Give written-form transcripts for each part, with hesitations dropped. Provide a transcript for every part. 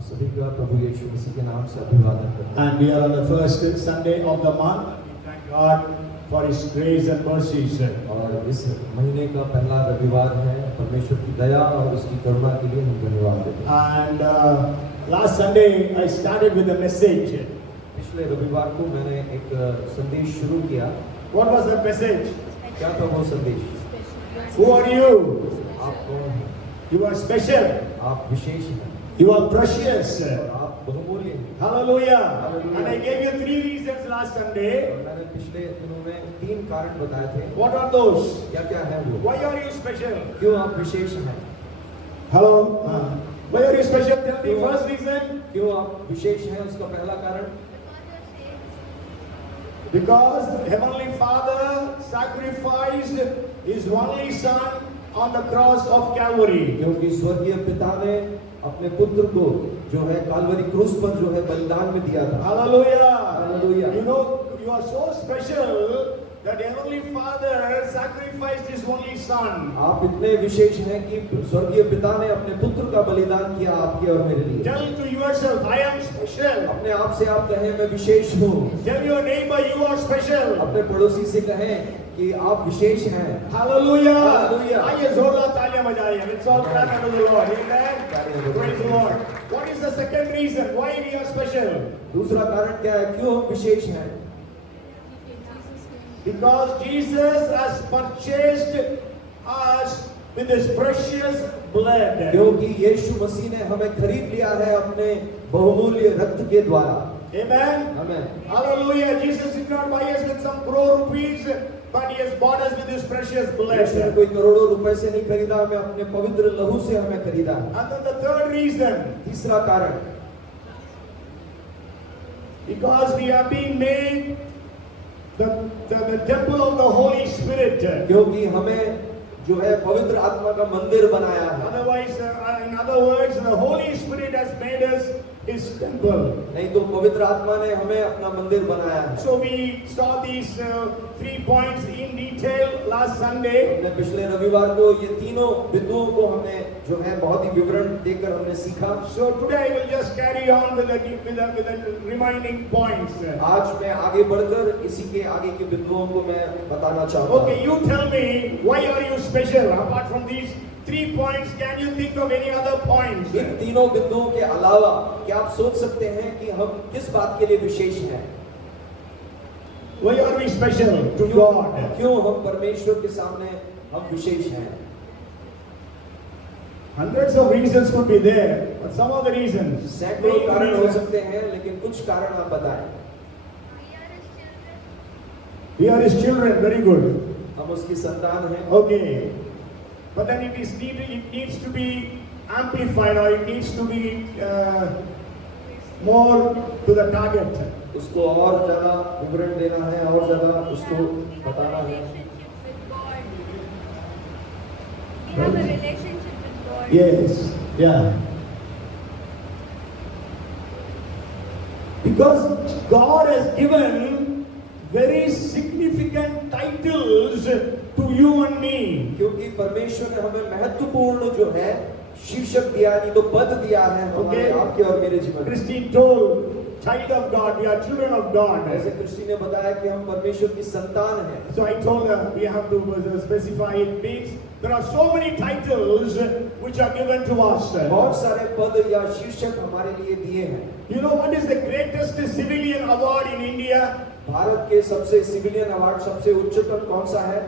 आप सभी का प्रभु यीशु मसीह के नाम से अभिवादन करते हैं। And we are on the first Sunday of the month. We thank God for His grace and mercies. और इस महीने का पहला रविवार है, परमेश्वर की दया और उसकी करुणा के लिए हम धन्यवाद देते हैं। And last Sunday I started with a message. पिछले रविवार को मैंने एक संदेश शुरू किया। What was that message? क्या था वो संदेश? Who are you? आप कौन हैं? You are special. आप विशेष हैं You are precious. और आप बहुमूल्य हैं। Hallelujah. Hallelujah. And I gave you 3 reasons last Sunday. और मैंने पिछले दिनों में 3 कारण बताए थे। What are those? क्या क्या है वो? Why are you special? क्यों आप विशेष हैं? Hello. Why are you special? Tell me first reason. क्यों आप विशेष हैं? उसका पहला कारण Because the Heavenly Father sacrificed His only Son on the cross of Calvary. क्योंकि स्वर्गीय पिता ने अपने पुत्र को जो है काल्वरी क्रूस पर जो है बलिदान में दिया था। Hallelujah. Hallelujah. You know, you are so special that Heavenly Father sacrificed His only Son. आप इतने विशेष हैं कि स्वर्गीय पिता ने अपने पुत्र का बलिदान किया आपके और मेरे लिए। Tell to yourself, I am special. अपने आप से आप कहें मैं विशेष हूँ। Tell your neighbor, you are special. अपने पड़ोसी से कहें कि आप विशेष हैं। Hallelujah. Hallelujah. आइए जोरदार तालियां बजाइए. Let's all clap unto the Lord. Amen. Praise the Lord. What is the second reason why we are special? दूसरा कारण क्या है? क्यों हम विशेष हैं? Because Jesus has purchased us with His precious blood. क्योंकि यीशु मसीह ने हमें खरीद लिया है अपने बहुमूल्य रक्त के द्वारा। Amen. Amen. Hallelujah. Jesus did not buy us with some crore rupees, but He has bought us with His precious यीशु ने blood. कोई करोड़ों रुपए से नहीं खरीदा, हमें अपने पवित्र लहू से हमें खरीदा है। And then the third reason, तीसरा कारण because we are being made the temple of the Holy Spirit. क्योंकि हमें जो है पवित्र आत्मा का मंदिर बनाया है। Otherwise, in other words, the Holy Spirit has made us His temple. नहीं तो पवित्र आत्मा ने हमें अपना मंदिर बनाया है। So we saw these 3 points in detail last Sunday. हमने पिछले रविवार को ये तीनों बिंदुओं को हमने जो है बहुत ही विवरण देकर हमने सीखा। So today I will just carry on with the remaining points. आज मैं आगे बढ़कर इसी के आगे के बिंदुओं को मैं बताना चाहता हूँ। Okay, you tell me, why are you special? Apart from these 3 points, can you think of any other points? इन तीनों बिंदुओं के अलावा क्या आप सोच सकते हैं कि हम किस बात के लिए विशेष हैं? Why are we special to God? क्यों हम परमेश्वर के सामने हम विशेष हैं? Hundreds of reasons could be there, but some of the reasons. सैकड़ों कारण हो सकते हैं, लेकिन कुछ कारण आप बताएं। We are His children, very good. हम उसकी संतान हैं। Okay, but then it needs to be amplified, or it needs to be more to the target. उसको और ज्यादा विवरण देना है, और ज्यादा उसको बताना है। We have a relationship with God. Yes, yeah. Because God has given very significant titles to you and me. क्योंकि परमेश्वर ने हमें महत्वपूर्ण जो है शीर्षक दिया, नहीं तो पद दिया है हमारे Okay. आपके और मेरे जीवन में। Christine told, child of God, we are children of God. जैसे क्रिस्टी ने बताया कि हम परमेश्वर की संतान हैं। So I told her we have to specify it means there are so many titles which are given to us. बहुत सारे पद या शीर्षक हमारे लिए दिए हैं। You know what is the greatest civilian award in India? Bharat के सबसे सिविलियन अवार्ड सबसे उच्चतम कौन सा है?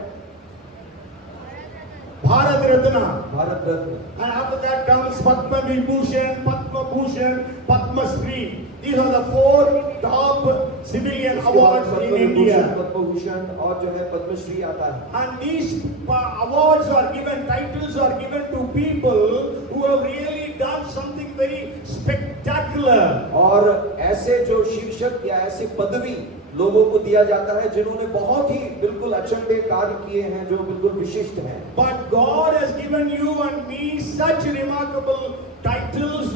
Bharat Ratna. Bharat Ratna. And after that comes Padma Vibhushan, Padma Bhushan, Padma Shri. These are the 4 top civilian awards in India. Padma Bhushan और जो है पद्मश्री आता है। And these awards are given, titles are given to people who have really done something very spectacular. और ऐसे जो शीर्षक या ऐसी पदवी लोगों को दिया जाता है जिन्होंने बहुत ही बिल्कुल अचंभे कार्य किए हैं, जो बिल्कुल विशिष्ट हैं। But God has given you and me such remarkable titles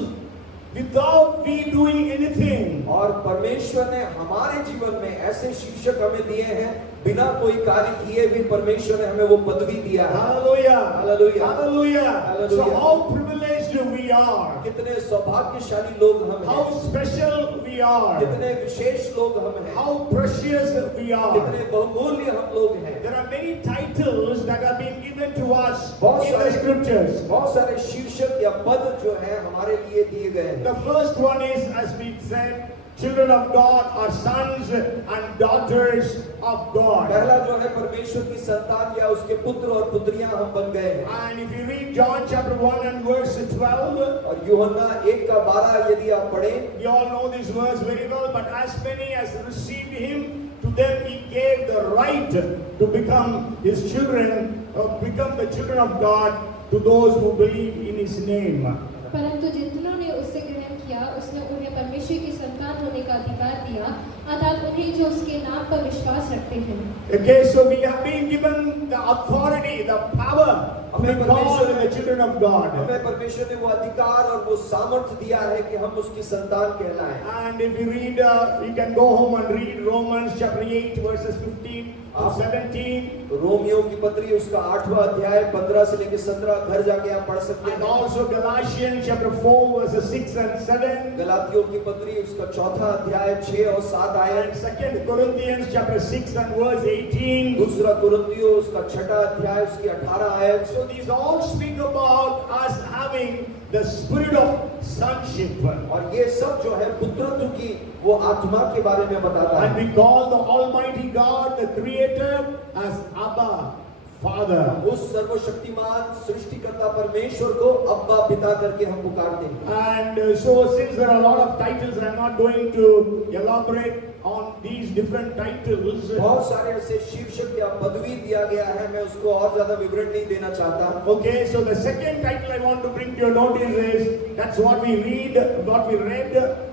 without we doing anything. और परमेश्वर ने हमारे जीवन में ऐसे शीर्षक हमें दिए हैं बिना कोई कार्य किए भी परमेश्वर ने हमें वो पदवी दिया है। Hallelujah. Hallelujah. Hallelujah. Hallelujah. So how privileged privileged we are. कितने सौभाग्यशाली लोग हम How हैं, special we are. कितने विशेष लोग हम हैं, How precious we are. कितने बहुमूल्य हम लोग हैं। There are many titles that have been given to us बहुत in the सारे scriptures. बहुत सारे शीर्षक या पद जो है हमारे लिए दिए गए हैं। The first one is, as we said, children of God are sons and daughters of God. पहला जो है परमेश्वर की संतान या उसके पुत्र और पुत्रियां हम बन गए हैं। And if you read John chapter 1 and verse 12, और यूहन्ना 1:12 यदि आप पढ़ें, we all know this verse very well, but as many as received him, to them he gave the right to become his children, become the children of God, to those who believe in his name. परंतु जितनों ने उससे ग्रहण किया उसने उन्हें परमेश्वर की संतान होने का अधिकार दिया, अर्थात उन्हें जो उसके नाम पर विश्वास रखते हैं। Okay, so we have been given the authority, the power to be called the children of God. हमें परमेश्वर ने वो अधिकार और वो सामर्थ्य दिया है कि हम उसकी संतान कहलाएं। And if you read, you can go home and read Romans chapter 8 verses 15 to 17. Romeo की पत्री उसका 8वां अध्याय 15 से लेकर 17 घर जाके आप पढ़ सकते And हैं। also Galatians chapter 4 verses 6 and 7. गलातियों की पत्री उसका 4था अध्याय 6 और 7 And आयत। 2 Corinthians chapter 6 and verse 18. दूसरा कुरिन्थियों उसका 6ठा अध्याय उसकी 18 आयत। So these all speak about us having the spirit of sonship. और ये सब जो है पुत्रत्व की वो आत्मा के बारे में बताता And है। we call the Almighty God, the Creator, as Abba, Father. उस सर्वशक्तिमान सृष्टिकर्ता परमेश्वर को अब्बा पिता करके हम पुकारते हैं। And so since there are a lot of titles, I'm not going to elaborate on these different titles. बहुत सारे ऐसे शीर्षक या पदवी दिया गया है, मैं उसको और ज्यादा विवरण नहीं देना चाहता। Okay, so the second title I want to bring to your notice is, that's what we read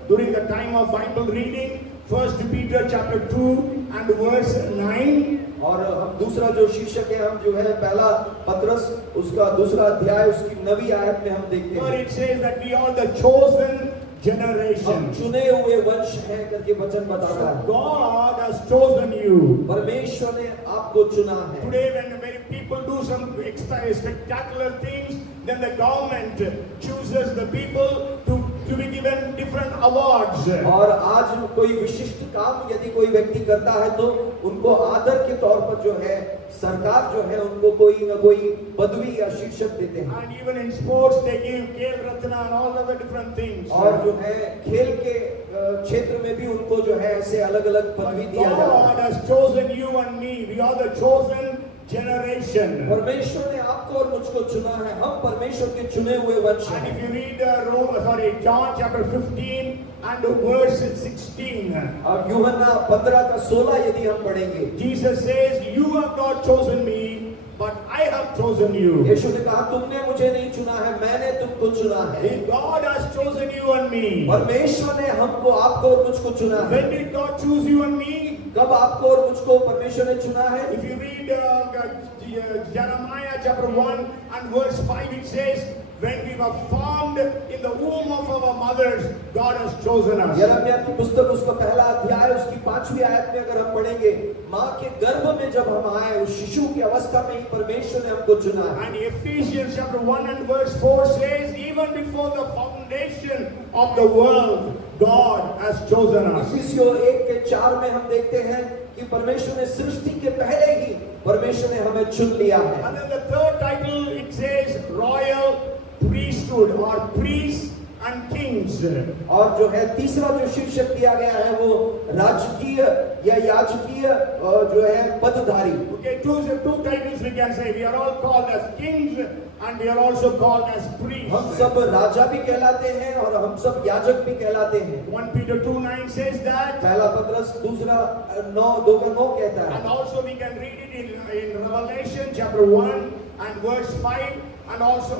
during the time of Bible reading, 1 Peter chapter 2 and verse 9. और हम दूसरा जो शीर्षक है, हम जो है पहला पत्रस उसका दूसरा अध्याय उसकी 9वीं आयत में हम देखते Where हैं, it says that we are the chosen हम generation. चुने हुए वंश हैं करके वचन बताता है। God has chosen you. परमेश्वर ने आपको चुना है। Today when people do some spectacular things, then the government chooses the people to be given different awards. और आज कोई विशिष्ट काम यदि कोई व्यक्ति करता है तो उनको आदर के तौर पर जो है सरकार जो है उनको कोई न कोई पदवी या शीर्षक देते हैं। And even in sports they give Khel Ratna and all other different things. और जो है खेल के क्षेत्र में भी उनको जो है ऐसे अलग अलग पदवी दिया जाता God है। has chosen you and me. We are the chosen generation. परमेश्वर ने आपको और मुझको चुना है, हम परमेश्वर के चुने हुए वंश And if हैं। you read John chapter 15 and verse 16. अब यूहन्ना 15:16 यदि हम पढ़ेंगे, Jesus says, you have not chosen me, but I have chosen you. यीशु ने कहा तुमने मुझे नहीं चुना है, मैंने तुमको चुना है। God has chosen you and me. परमेश्वर ने हमको आपको और मुझको चुना है। When did God choose you and me? कब आपको और मुझको परमेश्वर ने चुना है? If you read Jeremiah chapter 1 and verse 5, it says, when we were formed in the womb of our mothers, God has chosen us. यिर्मयाह की पुस्तक उसका पहला अध्याय उसकी 5वीं आयत में अगर हम पढ़ेंगे, माँ के गर्भ में जब हम आए उस शिशु की अवस्था में ही परमेश्वर ने हमको चुना है। And Ephesians chapter 1 and verse 4 says, even before the foundation of the world, God has chosen us. इफिसियों 1:4 में हम देखते हैं कि परमेश्वर ने सृष्टि के पहले ही परमेश्वर ने हमें चुन लिया है। And then the third title, it says royal priesthood or priests and kings. और जो है तीसरा जो शीर्षक दिया गया है वो राजकीय या याजकीय जो है पदधारी। Okay, two titles we can say. We are all called as kings and we are also called as priests. हम सब राजा भी कहलाते हैं और हम सब याजक भी कहलाते हैं। 1 Peter 2:9 says that. पहला पत्रस 2:9 कहता है। And also we can read it in Revelation chapter 1 and verse 5 and also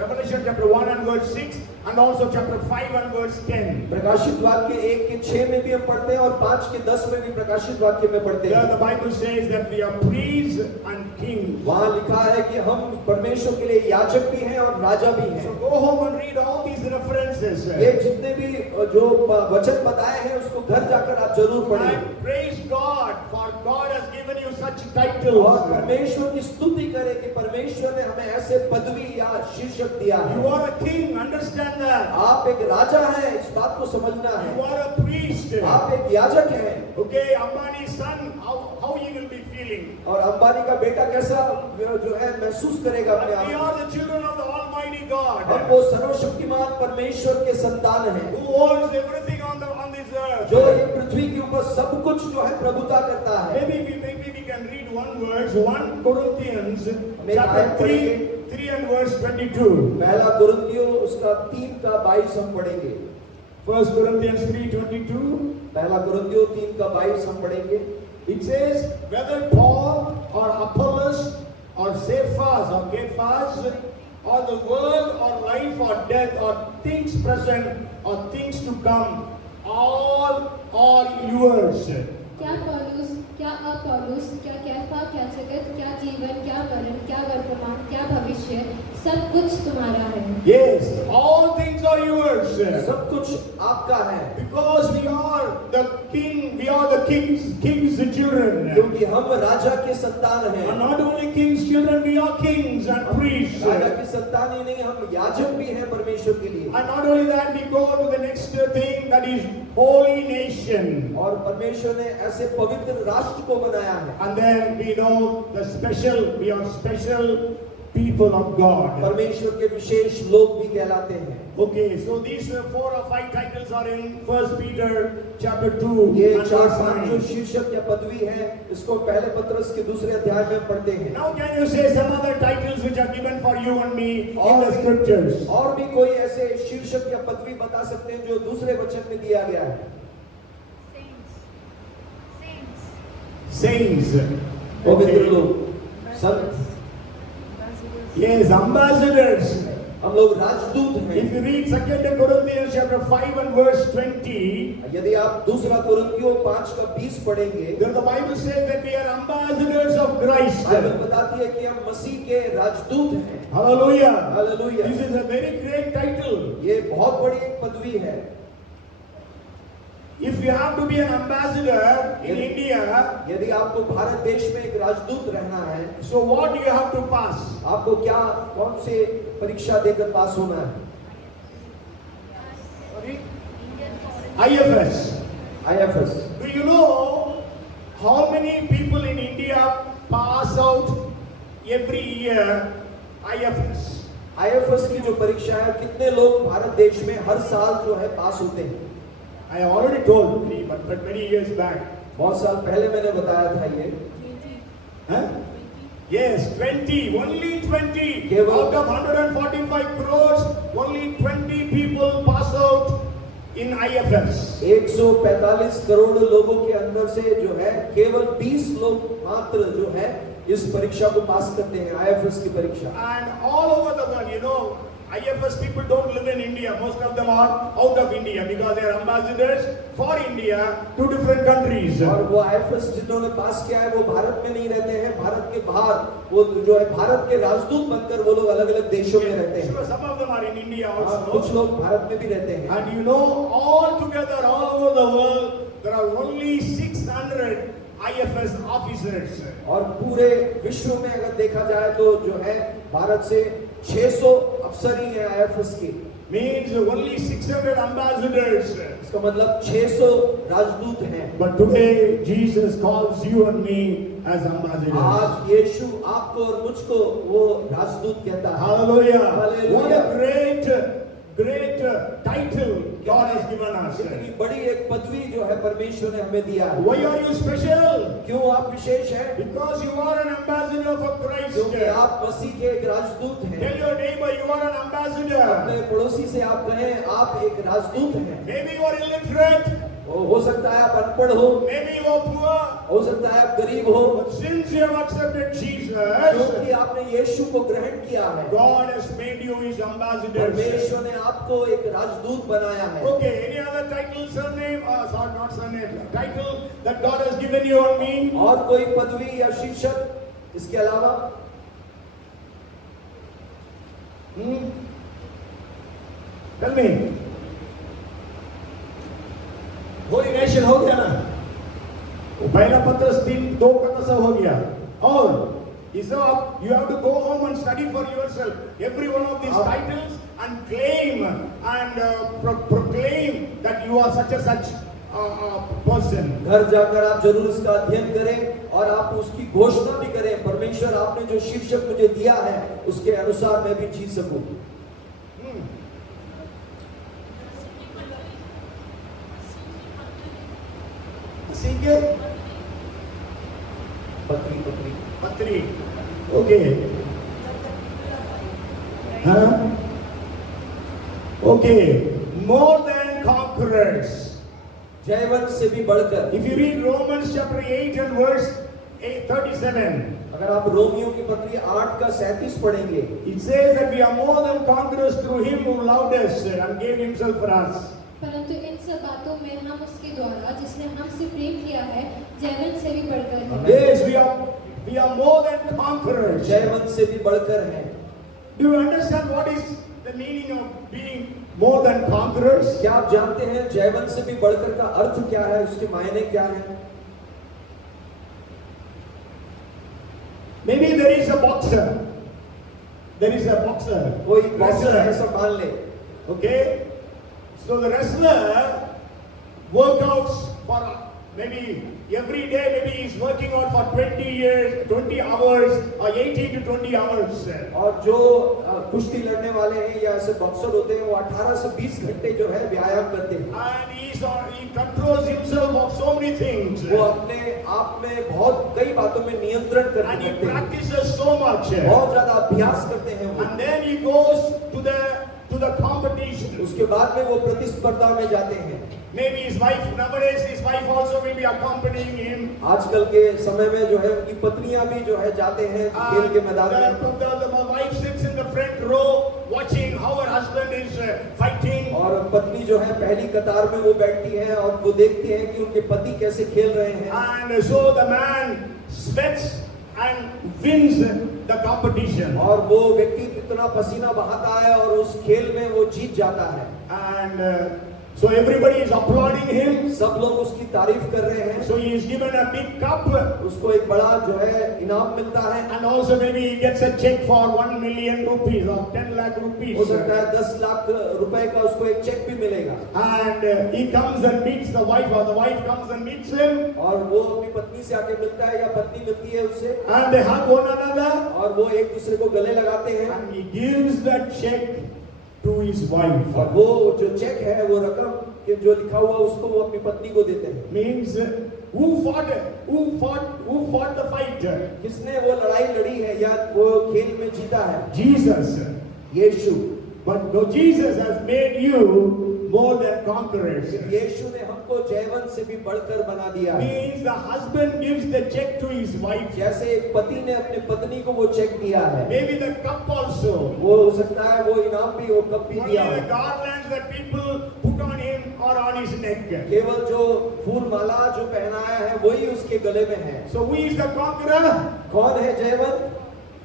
Revelation chapter 1 and verse 6 and also chapter 5 and verse 10. प्रकाशित वाक्य 1:6 में भी हम पढ़ते हैं और 5:10 में भी प्रकाशित वाक्य में पढ़ते There हैं। the Bible says that we are priests and kings. वहाँ लिखा है कि हम परमेश्वर के लिए याजक भी हैं और राजा भी So हैं। go home and read all these references. ये जितने भी जो वचन बताए हैं उसको घर जाकर आप जरूर पढ़ें And praise God, for God has given you such और titles. परमेश्वर की स्तुति करें कि परमेश्वर ने हमें ऐसे पदवी या शीर्षक दिया You है। are a king, understand that. आप एक राजा हैं, इस बात को समझना You है। are a priest. आप एक याजक हैं Okay, Ambani's son, how he will be feeling? और अंबानी का बेटा कैसा जो है महसूस करेगा अपने But we आप are the children of the Almighty को। God, हम वो सर्वशक्तिमान परमेश्वर के संतान हैं who owns everything on this earth. जो ये पृथ्वी के ऊपर सब कुछ जो है प्रभुता करता है। Maybe we can read one verse, 1 Corinthians May I chapter pray? 3 and verse 22. पहला कुरिन्थियों उसका 3:22 हम पढ़ेंगे। 1 Corinthians 3:22. पहला कुरिन्थियों 3:22 हम पढ़ेंगे। It says, whether Paul or Apollos or Cephas or Cephas or the world or life or death or things present or things to come, all are yours. क्या पौलुस, क्या अपौलुस, क्या कैफा, क्या जगत, क्या जीवन, क्या मरण, क्या वर्तमान, क्या भविष्य, सब कुछ तुम्हारा है। Yes, all things are yours. सब कुछ आपका है Because we are the king's children. क्योंकि हम राजा के संतान And हैं। not only king's children, we are kings and priests. राजा की संतान ही नहीं, हम याजक भी हैं परमेश्वर के लिए। And not only that, we go to the next thing, that is holy nation. और परमेश्वर ने ऐसे पवित्र राष्ट्र को बनाया है। And then we know we are special people of God. परमेश्वर के विशेष लोग भी कहलाते हैं। Okay, so these 4 or 5 titles are in 1 Peter chapter 2 ये and 4-5 जो verse 9. शीर्षक या पदवी है इसको पहले पत्रस के दूसरे अध्याय में पढ़ते हैं। Now can you say some other titles which are given for you and me in और the scriptures? और भी कोई ऐसे शीर्षक या पदवी बता सकते हैं जो दूसरे वचन में दिया गया है? Saints. Saints. पवित्र Okay. लोग, संत, Yes, ambassadors. हम लोग राजदूत If हैं। you read 2 Corinthians chapter 5 and verse 20, यदि आप दूसरा कुरिन्थियों 5:20 पढ़ेंगे, then the Bible says that we are ambassadors of Christ. Bible बताती है कि हम मसीह के राजदूत हैं। Hallelujah. Hallelujah. This is a very great title. ये बहुत बड़ी एक पदवी है। If you have to be an ambassador in Yes. India, यदि आपको भारत देश में एक राजदूत रहना है, so what do you have to pass? आपको क्या कौन से परीक्षा देकर पास होना है? IFS. IFS। Do you know how many people in India pass out every year IFS? IFS की जो परीक्षा है, कितने लोग भारत देश में हर साल जो है पास होते हैं? I already told you, but many years back. बहुत साल पहले मैंने बताया था ये। Huh? Yes, 20, only 20. केवल- Out of 145 crores, only 20 people pass out in IFS. 145 crore लोगों के अंदर से जो है केवल 20 लोग मात्र जो है इस परीक्षा को पास करते हैं, IFS की परीक्षा। And all over the world, you know, IFS people don't live in India. Most of them are out of India because they are ambassadors for India to different countries. और वो IFS जिन्होंने पास किया है वो भारत में नहीं रहते हैं, भारत के बाहर वो जो है भारत के राजदूत बनकर वो लोग अलग अलग देशों में रहते हैं। Sure, some of them are in India और also. कुछ लोग भारत में भी रहते हैं। And you know, all together, all over the world, there are only 600 IFS officers. और पूरे विश्व में अगर देखा जाए तो जो है भारत से 600 अफसर ही हैं IFS के। Means only 600 ambassadors. इसका मतलब 600 राजदूत हैं। But today, Jesus calls you and me as ambassadors. आज यीशु आपको और मुझको वो राजदूत कहता है। Hallelujah. Hallelujah. What a great title God has given us. इतनी बड़ी एक पदवी जो है परमेश्वर ने हमें दिया है। Why are you special? क्यों आप विशेष हैं? Because you are an ambassador for Christ. क्योंकि आप मसीह के एक राजदूत हैं। Tell your neighbor you are an ambassador. अपने पड़ोसी से आप कहें आप एक राजदूत हैं। Maybe you are illiterate. हो सकता है आप अनपढ़ हो, maybe you are poor, हो सकता है आप गरीब हो, but since you have accepted Jesus, क्योंकि आपने यीशु को ग्रहण किया है, God has made you His ambassadors. परमेश्वर ने आपको एक राजदूत बनाया है। Okay, any other title, surname, sorry, not surname, title that God has given you or me? और कोई पदवी या शीर्षक इसके अलावा? Tell me. होली नेशन हो गया ना? वो पहला पत्रस 3:2 का तो सब हो गया। और is up, you have to go home and study for yourself every one of these titles and claim and proclaim that you are such a such person. घर जाकर आप जरूर इसका अध्ययन करें और आप उसकी घोषणा भी करें, परमेश्वर आपने जो शीर्षक मुझे दिया है उसके अनुसार मैं भी जी सकूं। सीखे पत्री पत्री पत्री ओके हाँ ओके more than conquerors. जयवंत से भी बढ़कर। If you read Romans chapter 8 and verse 37, अगर आप रोमियो की पत्री 8 का 37 पढ़ेंगे, it says that we are more than conquerors through Him who loved us and gave Himself for us. परंतु इन सब बातों में हम उसके द्वारा जिसने हमसे प्रेम किया है जयवंत से भी बढ़कर हैं। Yes, we are more than conquerors. जयवंत से भी बढ़कर हैं। Do you understand what is the meaning of being more than conquerors? क्या आप जानते हैं जयवंत से भी बढ़कर का अर्थ क्या है, उसके मायने क्या है? Maybe there is a boxer. There is a boxer. कोई बॉक्सर wrestler. है, ऐसा मान ले। Okay? So the wrestler workouts for maybe every day, maybe he's working out for 20 hours or 18 to 20 hours. और जो कुश्ती लड़ने वाले हैं या ऐसे बॉक्सर होते हैं वो 18 से 20 घंटे जो है व्यायाम करते हैं। And he controls himself of so many things. वो अपने आप में बहुत कई बातों में नियंत्रण And करते he हैं, practices so much. बहुत ज्यादा अभ्यास करते हैं वो। And then he goes to the competition. उसके बाद में वो प्रतिस्पर्धा में जाते हैं। Maybe his wife also will be accompanying him. आजकल के समय में जो है उनकी पत्नियां भी जो है जाते हैं खेल के मैदान में। The wife sits in the front row watching how her husband is fighting. और पत्नी जो है पहली कतार में वो बैठती है और वो देखती है कि उनके पति कैसे खेल रहे हैं। And so the man sweats and wins the competition. और वो व्यक्ति इतना पसीना बहाता है और उस खेल में वो जीत जाता है। And so everybody is applauding him. सब लोग उसकी तारीफ कर रहे हैं। So he is given a big cup. उसको एक बड़ा जो है इनाम मिलता है। And also maybe he gets a check for 1 million rupees or 10 lakh rupees. हो सकता है 10 लाख रुपए का उसको एक चेक भी मिलेगा। And he comes and meets the wife, or the wife comes and meets him. और वो अपनी पत्नी से आके मिलता है या पत्नी मिलती है उससे। And they hug one another. और वो एक दूसरे को गले लगाते हैं। And he gives that check to his wife. और वो जो चेक है वो रकम के जो लिखा हुआ उसको वो अपनी पत्नी को देते हैं। Means who fought the fight? किसने वो लड़ाई लड़ी है या वो खेल में जीता है? Jesus. Yeshu. But though Jesus has made you more than conquerors. यीशु ने हमको जयवंत से भी बढ़कर बना दिया है। Means the husband gives the check to his wife. जैसे एक पति ने अपनी पत्नी को वो चेक दिया है, Maybe the cup also. वो हो सकता है वो इनाम भी वो कप भी Only दिया the हो। garlands that people put on him or on his neck. केवल जो फूल माला जो पहनाया है वही उसके गले में है। So who is the conqueror? कौन है जयवंत?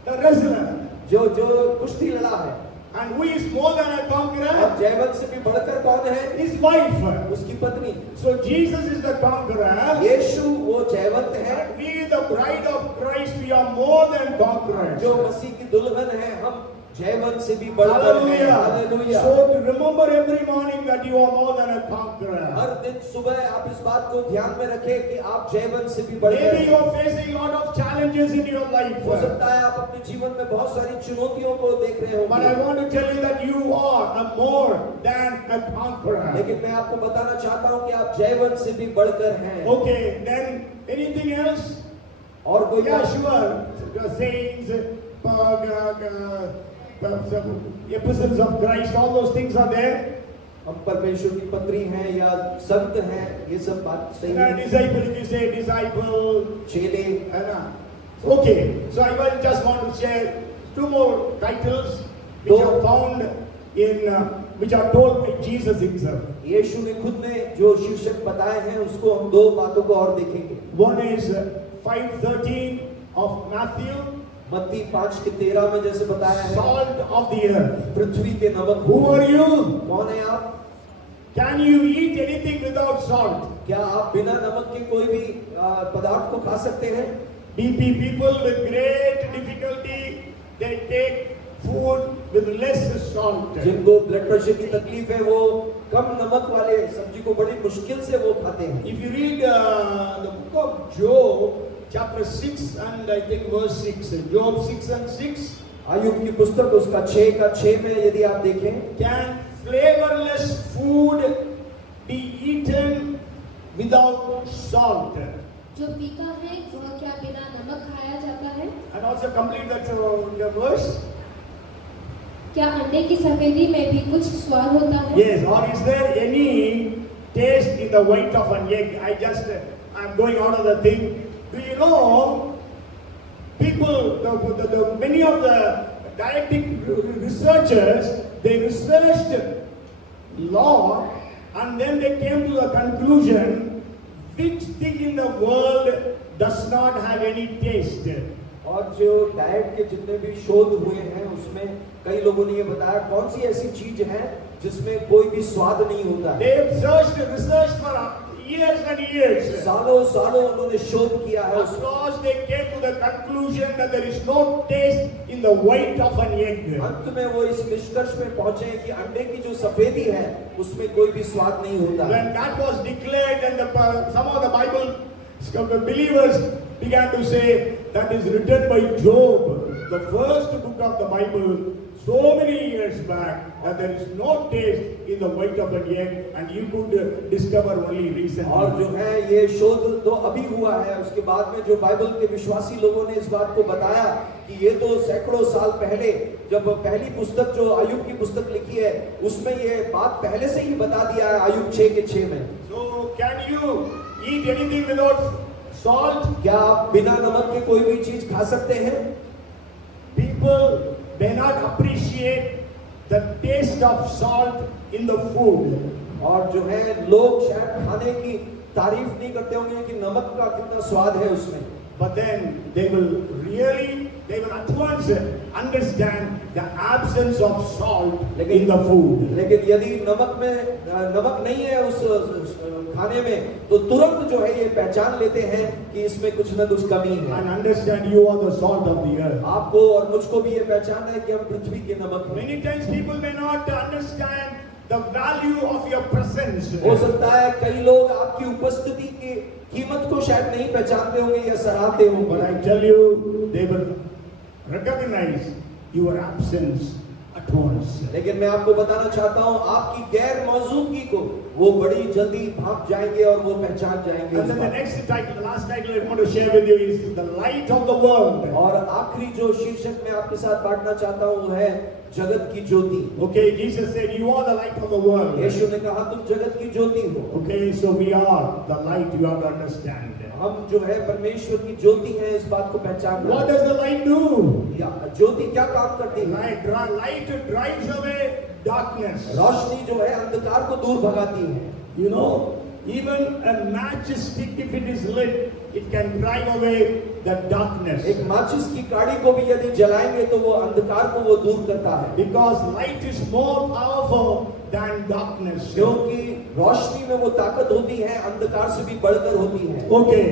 The wrestler. जो कुश्ती लड़ा है। And who is more than a और conqueror? जयवंत से भी बढ़कर कौन है? His wife. उसकी पत्नी। So Jesus is the conqueror. यीशु वो जयवंत है। And we, the bride of Christ, we are more than conquerors. जो मसीह की दुल्हन है, हम जयवंत से भी बढ़कर हैं। Hallelujah. So to remember every morning that you are more than a conqueror. हर दिन सुबह आप इस बात को ध्यान में रखें कि आप जयवंत से भी बढ़कर Maybe you हैं। are facing lot of challenges in your life. हो सकता है आप अपने जीवन में बहुत सारी चुनौतियों को देख रहे But I होंगे, want to tell you that you are a more than a conqueror. लेकिन मैं आपको बताना चाहता हूं कि आप जयवंत से भी बढ़कर हैं। Okay, then anything else? और कोई Yeah, बात? sure. The sayings, epistles of Christ, all those things are there. हम परमेश्वर की पत्री हैं या संत हैं, ये सब बात सही है। Disciple, if you say disciple, चेले, okay. So I will just want to share two more titles which are found in, which are told by Jesus himself. यीशु ने खुद ने जो शीर्षक बताए हैं उसको हम दो बातों को और देखेंगे। One is 5:13 of Matthew, मत्ती 5:13 में जैसे बताया है, salt of the earth. पृथ्वी के नमक। Who are you? कौन है आप? Can you eat anything without salt? क्या आप बिना नमक के कोई भी पदार्थ को खा सकते हैं? BP people with great difficulty, they take food with less salt. जिनको ब्लड प्रेशर की तकलीफ है वो कम नमक वाले सब्जी को बड़ी मुश्किल से वो खाते हैं। If you read the book of Job, chapter 6 and I think verse 6, Job 6 and 6, Ayub की पुस्तक उसका 6 में यदि आप देखें, can flavorless food be eaten without salt? जो फीका है वह क्या बिना नमक खाया जाता है? And also complete that the verse. क्या अंडे की सफेदी में भी कुछ स्वाद होता है? Yes, or is there any taste in the white of an egg? I'm going out of the thing. Do you know, people, many of the dietetic researchers, they researched law and then they came to the conclusion which thing in the world does not have any taste. और जो diet के जितने भी शोध हुए हैं उसमें कई लोगों ने ये बताया कौन सी ऐसी चीज है जिसमें कोई भी स्वाद नहीं होता है। They have researched for years and years. सालों सालों उन्होंने शोध किया है। At last they came to the conclusion that there is no taste in the white of an egg. अंत में वो इस निष्कर्ष में पहुंचे कि अंडे की जो सफेदी है उसमें कोई भी स्वाद नहीं होता। When that was declared, and some of the Bible believers began to say that is written by Job, the first book of the Bible, so many years back, that there is no taste in the white of an egg, and you could discover only recently. और जो है ये शोध तो अभी हुआ है, उसके बाद में जो बाइबल के विश्वासी लोगों ने इस बात को बताया कि ये तो सैकड़ों साल पहले जब पहली पुस्तक जो आयुब की पुस्तक लिखी है उसमें ये बात पहले से ही बता दिया है आयुब 6:6 में। So can you eat anything without salt? क्या आप बिना नमक के कोई भी चीज खा सकते हैं? People may not appreciate the taste of salt in the food. और जो है लोग शायद खाने की तारीफ नहीं करते होंगे कि नमक का कितना स्वाद है उसमें। But then they will at once understand the absence of salt in the food. लेकिन यदि नमक नहीं है उस खाने में तो तुरंत जो है ये पहचान लेते हैं कि इसमें कुछ ना कुछ कमी है। And understand you are the salt of the earth. आपको और मुझको भी ये पहचान है कि हम पृथ्वी के नमक हैं। Many times people may not understand the value of your presence. हो सकता है कई लोग आपकी उपस्थिति की कीमत को शायद नहीं पहचानते होंगे या सराहते होंगे। But I tell you, they will recognize your absence at once. लेकिन मैं आपको बताना चाहता हूँ आपकी गैर मौजूदगी को वो बड़ी जल्दी भाप जाएंगे और वो पहचान जाएंगे। And then the next title, the last title I want to share with you is the light of the world. और आखिरी जो शीर्षक मैं आपके साथ बांटना चाहता हूँ वो है जगत की ज्योति। Okay, Jesus said, "You are the light of the world." यीशु ने कहा तुम जगत की ज्योति हो। Okay, so we are the light. You have to understand. हम जो है परमेश्वर की ज्योति है, इस बात को पहचानना। What does the light do? या ज्योति क्या काम करती है? Light drives away darkness. रोशनी जो है अंधकार को दूर भगाती है। You know, even a matchstick, if it is lit, it can drive away the darkness. एक माचिस की काड़ी को भी यदि जलाएंगे तो वो अंधकार को वो दूर करता है। Because light is more powerful than darkness. क्योंकि रोशनी में वो ताकत होती है, अंधकार से भी बढ़कर होती है। Okay,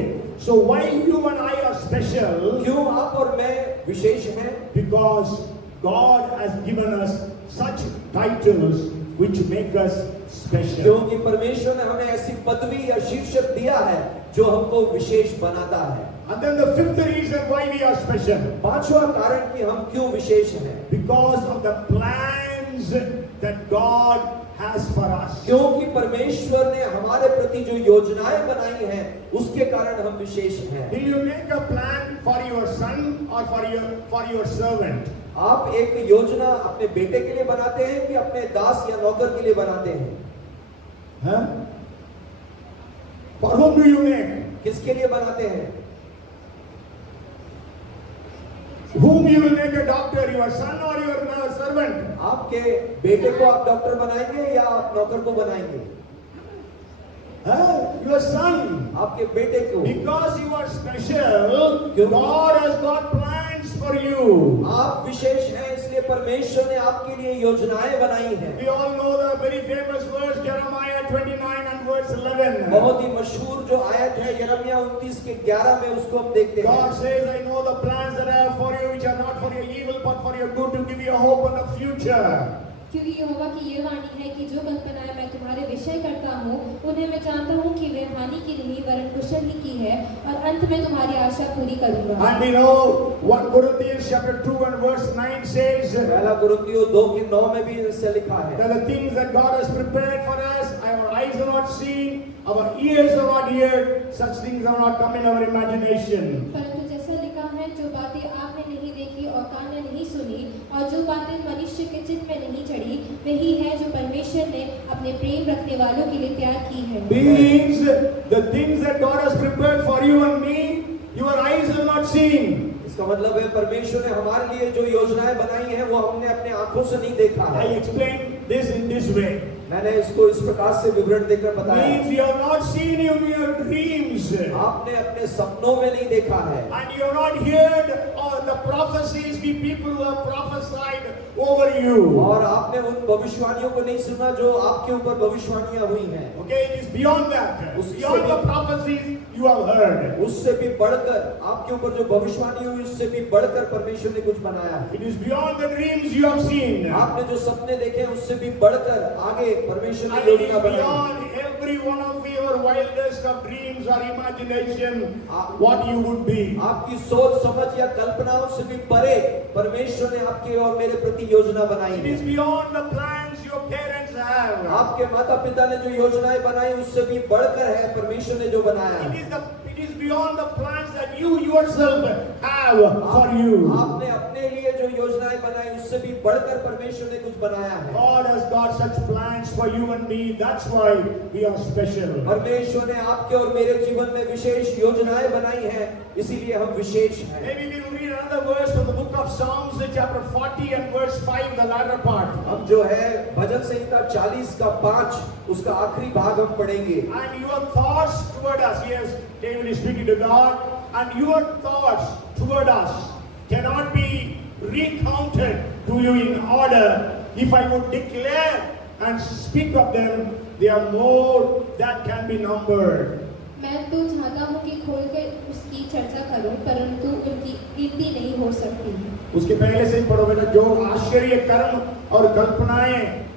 so why you and I are special? क्यों आप और मैं विशेष हैं? Because God has given us such titles which make us special. क्योंकि परमेश्वर ने हमें ऐसी पदवी या शीर्षक दिया है जो हमको विशेष बनाता है। And then the fifth reason why we are special. पांचवा कारण कि हम क्यों विशेष हैं? Because of the plans that God has for us. क्योंकि परमेश्वर ने हमारे प्रति जो योजनाएं बनाई हैं उसके कारण हम विशेष हैं। Will you make a plan for your son or for your servant? आप एक योजना अपने बेटे के लिए बनाते हैं कि अपने दास या नौकर के लिए बनाते हैं? Huh? For whom do you make? किसके लिए बनाते हैं? Whom you will make a doctor, your son or your servant? आपके बेटे को आप डॉक्टर बनाएंगे या आप नौकर को बनाएंगे? Huh? Your son. आपके बेटे को। Because you are special, God has got plans for you. आप विशेष हैं, इसलिए परमेश्वर ने आपके लिए योजनाएं बनाई हैं। We all know the very famous verse, Jeremiah 29 and verse 11. बहुत ही मशहूर जो आयत है यिर्मयाह 29:11 में, उसको हम देखते हैं। God says, I know the plans that I have for you, which are not for your evil, but for your good, to give you a hope and a future. क्योंकि यहोवा की ये वाणी है कि जो कल्पनाएं मैं तुम्हारे विषय करता हूँ उन्हें मैं जानता हूँ कि वे हानि की नहीं वरन कुशल ही की है, और अंत में तुम्हारी आशा पूरी करूंगा। And we know what Corinthians chapter 2 and verse 9 says, पहला कुरिन्थियों 2:9 में भी इससे लिखा है, that the things that God has prepared for us, our eyes have not seen, our ears have not heard, such things have not come in our imagination. परंतु जैसा लिखा है, जो बातें आपने नहीं देखी और कान ने नहीं सुनी, और जो बातें मनुष्य के चित्त में नहीं चढ़ी, वही है जो परमेश्वर ने अपने प्रेम रखने वालों के लिए तैयार की है। Means the things that God has prepared for you and me, your eyes have not seen. इसका मतलब है परमेश्वर ने हमारे लिए जो योजनाएं बनाई हैं वो हमने अपने आंखों से नहीं देखा I है। explained this in this way. मैंने इसको इस प्रकार से विवरण देकर बताया। Means you have not seen in your dreams. आपने अपने सपनों में नहीं देखा है, And you have not heard all the prophecies, the people who have prophesied over you. और आपने उन भविष्यवाणियों को नहीं सुना जो आपके ऊपर भविष्यवाणियां हुई हैं। Okay, it is beyond that. उससे Beyond भी- the prophecies you have heard. उससे भी बढ़कर आपके ऊपर जो भविष्यवाणी हुई उससे भी बढ़कर परमेश्वर ने कुछ बनाया है। It is beyond the dreams you have seen. आपने जो सपने देखे हैं उससे भी बढ़कर आगे परमेश्वर And ने it is योजना बनाई। beyond every one of your wildest of dreams or imagination what you would be. आपकी सोच समझ या कल्पनाओं से भी परे परमेश्वर ने आपके और मेरे प्रति योजना बनाई It है। is beyond the plans your parents have. आपके माता पिता ने जो योजनाएं बनाई उससे भी बढ़कर है परमेश्वर ने जो बनाया है। It is beyond the plans that you yourself have for you. आपने अपने लिए जो योजनाएं बनाई उससे भी बढ़कर परमेश्वर ने कुछ बनाया है। God has got such plans for you and me. That's why we are special. परमेश्वर ने आपके और मेरे जीवन में विशेष योजनाएं बनाई हैं, इसीलिए हम विशेष हैं। Maybe we will read another verse from the book of Psalms, chapter 40 and verse 5, the latter part. हम जो है भजन संहिता 40 का 5 उसका आखिरी भाग हम पढ़ेंगे। And your thoughts toward us, yes, David is speaking to God, and your thoughts toward us cannot be recounted to you in order. If I would declare and speak of them, they are more that can be numbered. मैं तो चाहता हूँ कि खोलकर उसकी चर्चा करूं, परंतु उनकी गिनती नहीं हो सकती। उसके पहले से ही पढ़ो बेटा, जो आश्चर्य कर्म और कल्पनाएं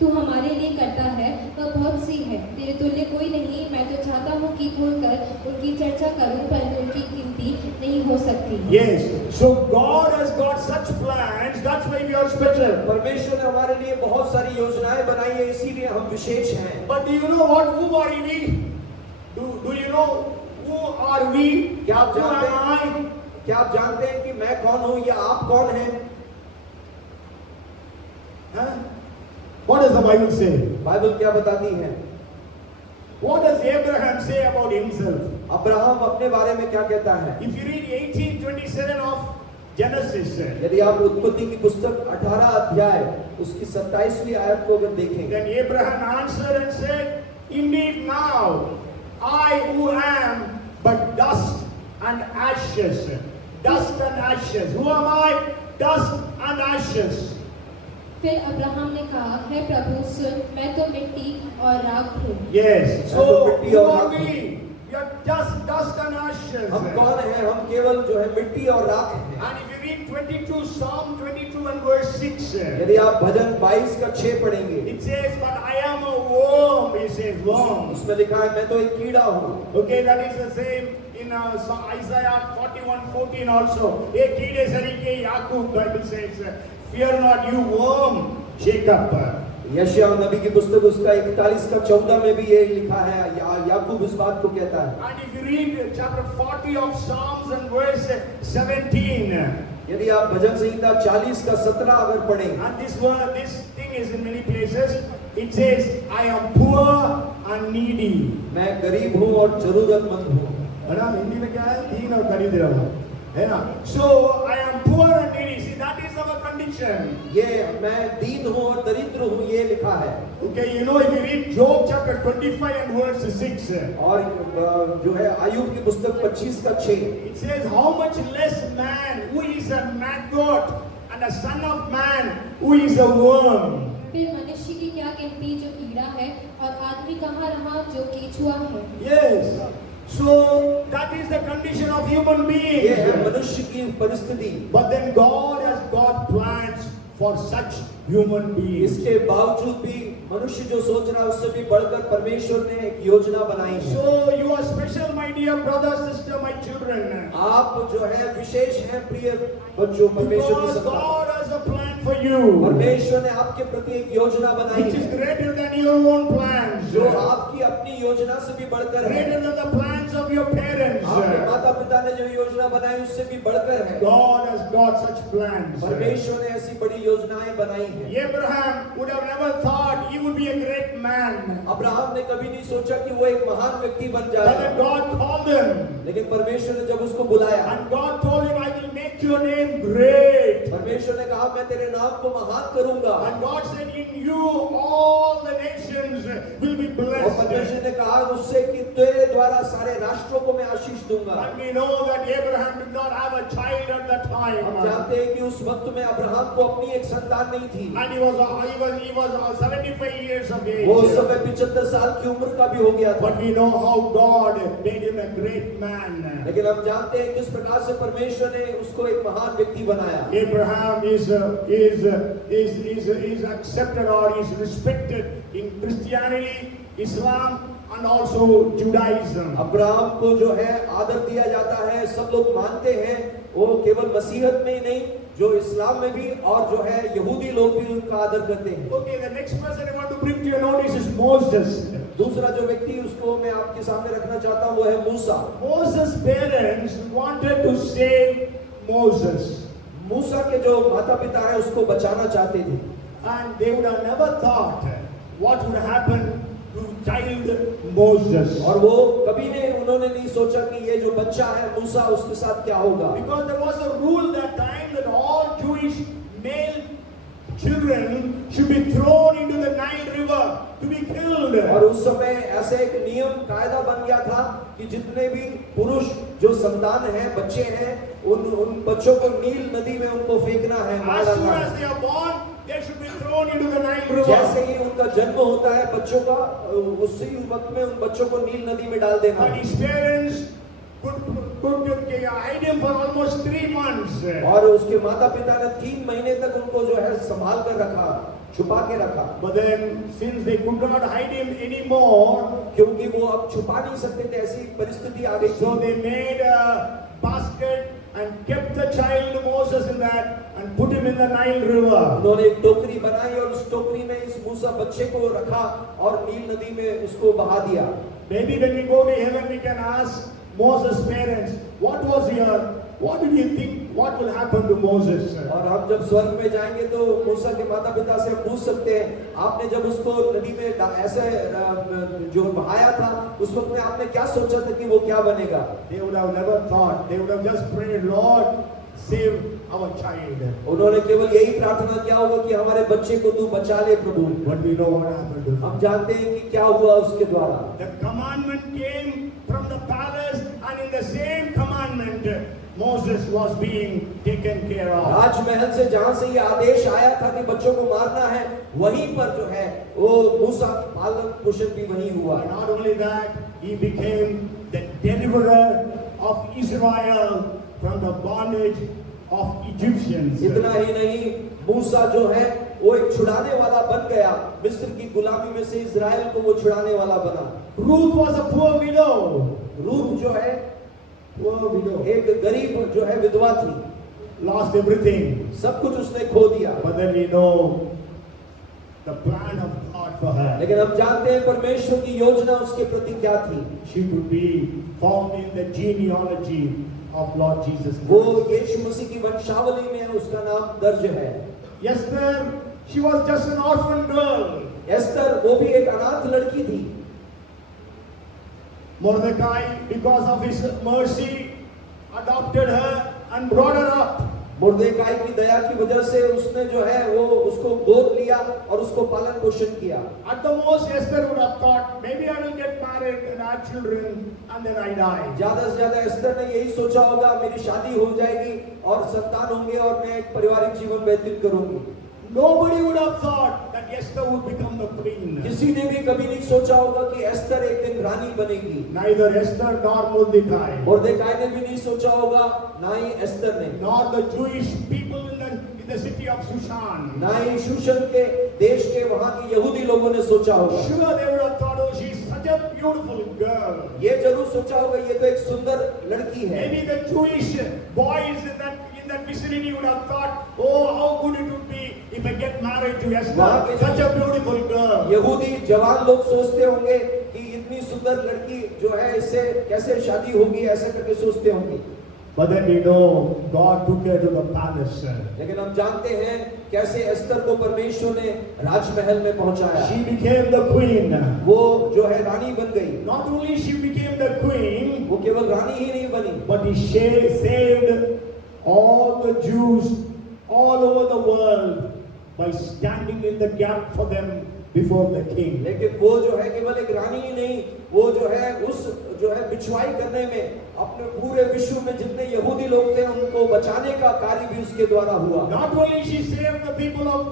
तू हमारे लिए करता है वह बहुत सी है, तेरे तुल्य कोई नहीं। मैं तो चाहता हूँ कि खोलकर उनकी चर्चा करूं, परंतु उनकी गिनती नहीं हो सकती। Yes, so God has got such plans. That's why we are special. परमेश्वर ने हमारे लिए बहुत सारी योजनाएं बनाई है, इसीलिए हम विशेष हैं। But do you know what? Who are we? Do you know who are we? क्या आप Who जानते am I? हैं? क्या आप जानते हैं कि मैं कौन हूँ या आप कौन हैं? Huh? What does the Bible say? Bible क्या बताती है? What does Abraham say about himself? Abraham अपने बारे में क्या कहता है? If you read 18:27 of Genesis, यदि आप उत्पत्ति की पुस्तक 18 अध्याय उसकी 27वीं आयत को अगर देखें, then Abraham answered and said, "Indeed now, I who am but dust and ashes, dust and ashes. Who am I? Dust and ashes." फिर अब्राहम ने कहा, हे प्रभु सुन, मैं तो मिट्टी और राख हूँ। Yes. So मिट्टी who और are राख we? We are just dust and ashes. हम कौन हैं? हम केवल जो है मिट्टी और राख हैं। And if you read 22, Psalm 22 and verse 6, यदि आप भजन 22 का 6 पढ़ेंगे, it says, "But I am a worm." He says, "Worm." उसमें लिखा है मैं तो एक कीड़ा हूँ। Okay, that is the same in Isaiah 41:14 also. एक कीड़े सरीखे याकूब, Bible says, "Fear not, you worm, Jacob." यशायाह नबी की पुस्तक उसका 41 का 14 में भी ये लिखा है, याकूब इस बात को कहता है। And if you read chapter 40 of Psalms and verse 17, यदि आप भजन संहिता 40 का 17 अगर पढ़ें, And this word, this thing is in many places. It says, I am poor and needy. मैं गरीब हूँ और जरूरतमंद हूँ। है ना? हिंदी में क्या है? दीन और दरिद्र है ना? So I am poor and needy. See, that is our condition. ये मैं दीन हूँ और दरिद्र हूँ, ये लिखा है। Okay, you know, if you read Job chapter 25 and verse 6, और जो है आयुब की पुस्तक 25 का 6, it says, how much less man who is a maggot and a son of man who is a worm. फिर मनुष्य की क्या गिनती जो कीड़ा है और आदमी कहाँ रहा जो केचुआ है। Yes. So that is the condition of human ये है beings. मनुष्य की परिस्थिति। But then God has got plans for such human beings. इसके बावजूद भी मनुष्य जो सोच रहा है उससे भी बढ़कर परमेश्वर ने एक योजना बनाई है। So you are special, my dear brother, sister, my children. आप जो है विशेष हैं प्रिय बच्चों, परमेश्वर की Because संतान। God has a plan for you, परमेश्वर ने आपके प्रति एक योजना बनाई which is है greater than your own plans, जो आपकी अपनी योजना से भी बढ़कर है। greater than the plans of your parents. आपके माता पिता ने जो योजना बनाई उससे भी बढ़कर है। God has got such plans. परमेश्वर ने ऐसी बड़ी योजनाएं बनाई हैं। Abraham would have never thought he would be a great man. Abraham ने कभी नहीं सोचा कि वो एक महान व्यक्ति बन But then जाएगा, God called him, लेकिन परमेश्वर ने जब उसको बुलाया, and God told him, I will make your name great. परमेश्वर ने कहा मैं तेरे नाम को महान करूंगा, And God said, in you all the nations will be और blessed. परमेश्वर ने कहा उससे कि तेरे द्वारा सारे राष्ट्रों को मैं आशीष दूंगा। And we know that Abraham did not have a child at that हम time. जानते हैं कि उस वक्त में अब्राहम को अपनी एक संतान नहीं थी। And he was 75 years of age. वो उस समय 75 साल की उम्र का भी हो गया था। But we know how God made him a great man. लेकिन हम जानते हैं किस प्रकार से परमेश्वर ने उसको एक महान व्यक्ति बनाया। Abraham is accepted or is respected in Christianity, Islam, and also Judaism. Abraham को जो है आदर दिया जाता है, सब लोग मानते हैं, वो केवल मसीहत में ही नहीं, जो इस्लाम में भी और जो है यहूदी लोग भी उनका आदर करते हैं। Okay, the next person I want to bring to your notice is Moses. दूसरा जो व्यक्ति उसको मैं आपके सामने रखना चाहता हूँ वो है मूसा। Moses' parents wanted to save Moses, मूसा के जो माता पिता है उसको बचाना चाहते थे, and they would have never thought what would happen to child Moses. और वो कभी ने उन्होंने नहीं सोचा कि ये जो बच्चा है मूसा उसके साथ क्या होगा। Because there was a rule that time that all Jewish male children should be thrown into the Nile River to be killed. और उस समय ऐसे एक नियम कायदा बन गया था कि जितने भी पुरुष जो संतान है, बच्चे हैं, उन बच्चों को नील नदी में उनको फेंकना है, मार As soon डालना as है। they are born, they should be thrown into the Nile River. जैसे ही उनका जन्म होता है बच्चों का, उसी वक्त में उन बच्चों को नील नदी में डाल देना And है। his parents could hide him for almost 3 months. और उसके माता पिता ने 3 महीने तक उनको जो है संभाल कर रखा, छुपा के रखा, But then, since they could not hide him anymore, क्योंकि वो अब छुपा नहीं सकते थे, ऐसी परिस्थिति आ गई so थी। they made a basket and kept the child Moses in that and put him in the Nile River. उन्होंने एक टोकरी बनाई और उस टोकरी में इस मूसा बच्चे को रखा और नील नदी में उसको बहा दिया। Maybe when we go to heaven, we can ask Moses' parents, what did you think, what will happen to Moses? और हम जब स्वर्ग में जाएंगे तो मूसा के माता पिता से पूछ सकते हैं, आपने जब उसको नदी में ऐसे जो बहाया था उस वक्त में आपने क्या सोचा था कि वो क्या बनेगा। They would have never thought. They would have just prayed, Lord, save our child. उन्होंने केवल यही प्रार्थना किया होगा कि हमारे बच्चे को तू बचा ले प्रभु। But we know what happened to him. हम जानते हैं कि क्या हुआ उसके द्वारा। The commandment came from the palace, and in the same commandment, Moses was being taken care of. राजमहल से जहां से ये आदेश आया था कि बच्चों को मारना है, वहीं पर जो है वो मूसा पालन पोषण भी वहीं हुआ। And not only that, he became the deliverer of Israel from the bondage of Egyptians. इतना ही नहीं, मूसा जो है वो एक छुड़ाने वाला बन गया, मिस्र की गुलामी में से इजराइल को वो छुड़ाने वाला बना। Ruth was a poor widow. Ruth जो है Poor widow. एक गरीब जो है विधवा थी, Lost everything. सब कुछ उसने खो दिया। But then we know the plan of God for her. लेकिन हम जानते हैं परमेश्वर की योजना उसके प्रति क्या थी। She could be found in the genealogy of Lord Jesus वो Christ. यीशु मसीह की वंशावली में उसका नाम दर्ज है। Esther, she was just an orphan girl. Esther वो भी एक अनाथ लड़की थी। Mordecai, because of his mercy, adopted her and brought her up. मुर्देकाई की दया की वजह से उसने जो है वो उसको गोद लिया और उसको पालन पोषण किया। At the most, Esther would have thought, maybe I will get married and have children and then I die. ज्यादा से ज्यादा एस्तर ने यही सोचा होगा, मेरी शादी हो जाएगी और संतान होंगे और मैं एक पारिवारिक जीवन व्यतीत करूंगी। Nobody would have thought that Esther would become the queen. किसी ने भी कभी नहीं सोचा होगा कि एस्तर एक दिन रानी बनेगी। Neither Esther nor Mordecai, मुर्देकाई ने भी नहीं सोचा होगा, ना ही एस्तर ने, nor the Jewish people in the city of Shushan. ना ही शूशन के देश के वहां के यहूदी लोगों ने सोचा होगा। Sure, they would have thought, oh, she's such a beautiful girl. ये जरूर सोचा होगा, ये तो एक सुंदर लड़की है। Maybe the Jewish boys in that vicinity would have thought, oh, how good it would be if I get married to Esther, such a beautiful girl. यहूदी जवान लोग सोचते होंगे कि इतनी सुंदर लड़की जो है इससे कैसे शादी होगी, ऐसा करके सोचते होंगे। But then we know God took her to the palace. लेकिन हम जानते हैं कैसे एस्तर को परमेश्वर ने राजमहल में पहुंचाया। She became the queen. वो जो है रानी बन गई। Not only she became the queen, वो केवल रानी ही नहीं बनी, but she saved all the Jews all over the world by standing in the gap for them before the king. लेकिन वो जो है केवल एक रानी ही नहीं, वो जो है उस जो है बिछवाई करने में अपने पूरे विश्व में जितने यहूदी लोग थे उनको बचाने का कार्य भी उसके द्वारा हुआ। Not only she saved the people of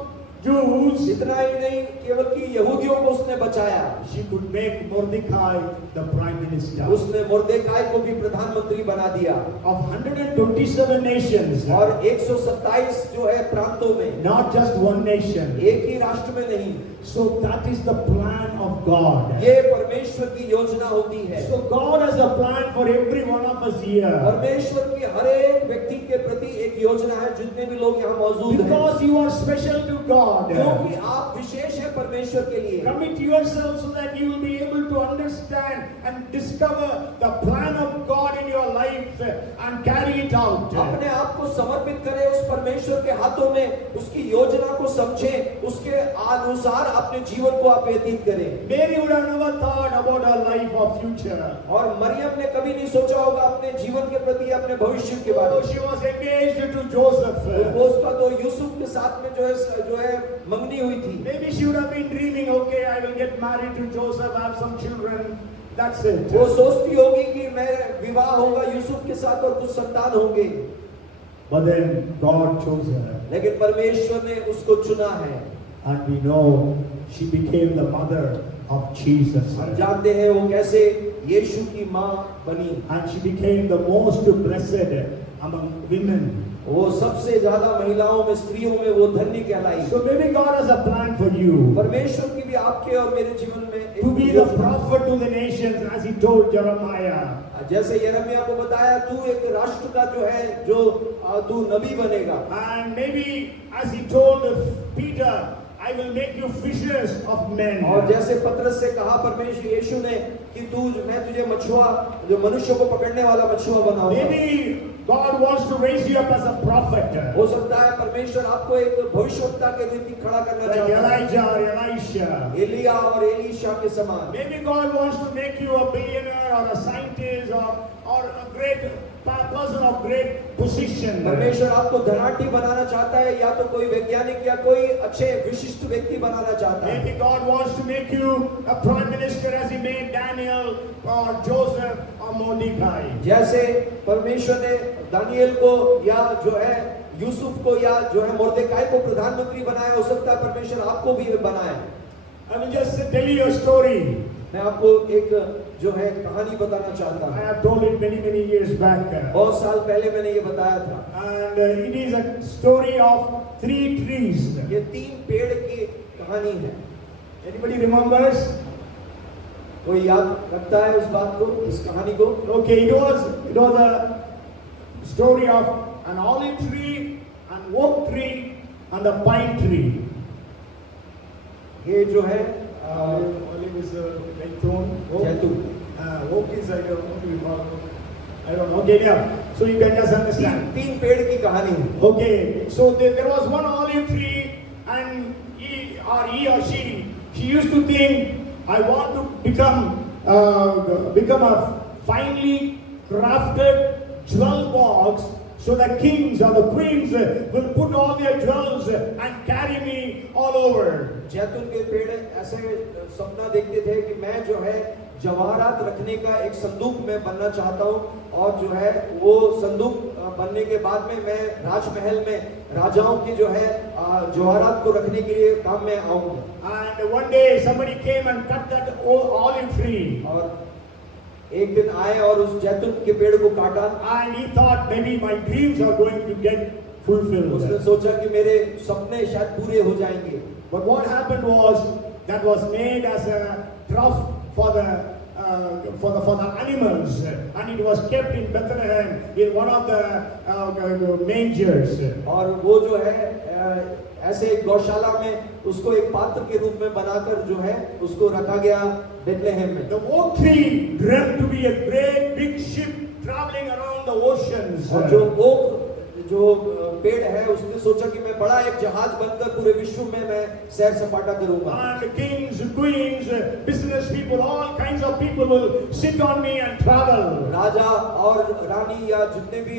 Jews, इतना ही नहीं, केवल कि यहूदियों को उसने बचाया, she could make Mordecai the prime minister. उसने मुर्देकाई को भी प्रधानमंत्री बना दिया। Of 127 nations, और 127 जो है प्रांतों में, not just one nation. एक ही राष्ट्र में नहीं। So that is the plan of God. ये परमेश्वर की योजना होती है। So God has a plan for every one of us here. परमेश्वर की हर एक व्यक्ति के प्रति एक योजना है, जितने भी लोग यहाँ मौजूद हैं। Because you are special to God. क्योंकि आप विशेष हैं परमेश्वर के लिए। Commit yourself so that you will be able to understand and discover the plan of God in your life and carry it out. अपने आप को समर्पित करें उस परमेश्वर के हाथों में, उसकी योजना को समझें, उसके अनुसार अपने जीवन को आप व्यतीत करें। Mary would have never thought about her life or future. और मरियम ने कभी नहीं सोचा होगा अपने जीवन के प्रति, अपने भविष्य के बारे Oh, में। she was engaged to Joseph. वो उसका तो यूसुफ के साथ में जो है मंगनी हुई थी। Maybe she would have been dreaming, okay, I will get married to Joseph, have some children. That's it. वो सोचती होगी कि मैं विवाह होगा यूसुफ के साथ और कुछ संतान होंगे। But then God chose her. लेकिन परमेश्वर ने उसको चुना है। And we know she became the mother of Jesus. हम जानते हैं वो कैसे यीशु की माँ बनी। And she became the most blessed among women. वो सबसे ज्यादा महिलाओं में, स्त्रियों में वो धन्य कहलाई। So maybe God has a plan for you. परमेश्वर की भी आपके और मेरे जीवन में एक To be the योजना- prophet to the nations, as he told Jeremiah. जैसे यिर्मयाह को बताया, तू एक राष्ट्र का जो है तू नबी बनेगा। And maybe as he told Peter, I will make you fishers of men. और जैसे पतरस से कहा परमेश्वर यीशु ने कि मैं तुझे मछुआ, जो मनुष्य को पकड़ने वाला मछुआ बनाऊंगा। Maybe God wants to raise you up as a prophet. हो सकता है परमेश्वर आपको एक भविष्यवक्ता के रीति खड़ा करना Like चाहता है, Elijah or Elisha. एलिया और एलीशा के समान। Maybe God wants to make you a billionaire or a scientist or a great person of great position. परमेश्वर आपको धनाढ्य बनाना चाहता है, या तो कोई वैज्ञानिक या कोई अच्छे विशिष्ट व्यक्ति बनाना चाहता है। Maybe God wants to make you a prime minister as he made Daniel or Joseph or Mordecai. जैसे परमेश्वर ने दानियल को या जो है यूसुफ को या जो है मुर्देकाई को प्रधानमंत्री बनाया, हो सकता है परमेश्वर आपको भी बनाए। I will just tell you a story. मैं आपको एक जो है कहानी बताना चाहता I हूँ। have told it many years back. बहुत साल पहले मैंने ये बताया था। And it is a story of 3 trees. ये 3 पेड़ की कहानी है। Anybody remembers? कोई याद रखता है उस बात को, इस कहानी को? Okay, it was a story of an olive tree, an oak tree, and a pine tree. ये जो है Olive is a like thorn. जैतून। Oak is I don't know. Okay, yeah. So you can just understand. तीन पेड़ की कहानी है। Okay, so there was one olive tree, and he or she used to think, I want to become a finely crafted jewel box, so the kings or the queens will put all their jewels and carry me all over. जैतून के पेड़ ऐसे सपना देखते थे कि मैं जो है जवाहरात रखने का एक संदूक में बनना चाहता हूँ, और जो है वो संदूक बनने के बाद में मैं राजमहल में राजाओं के जो है जवाहरात को रखने के लिए काम में आऊंगा। And one day somebody came and cut that olive tree. और एक दिन आए और उस जैतून के पेड़ को काटा। And he thought maybe my dreams are going to get fulfilled. उसने सोचा कि मेरे सपने शायद पूरे हो जाएंगे। But what happened was that was made as a trough for the animals, and it was kept in Bethlehem in one of the mangers. और वो जो है ऐसे गौशाला में उसको एक पात्र के रूप में बनाकर जो है उसको रखा गया बेथलेहेम में। The oak tree dreamt to be a great big ship traveling around the oceans. और जो ओक जो पेड़ है उसने सोचा कि मैं बड़ा एक जहाज बनकर पूरे विश्व में मैं सैर सपाटा करूंगा। And kings, queens, business people, all kinds of people will sit on me and travel. राजा और रानी या जितने भी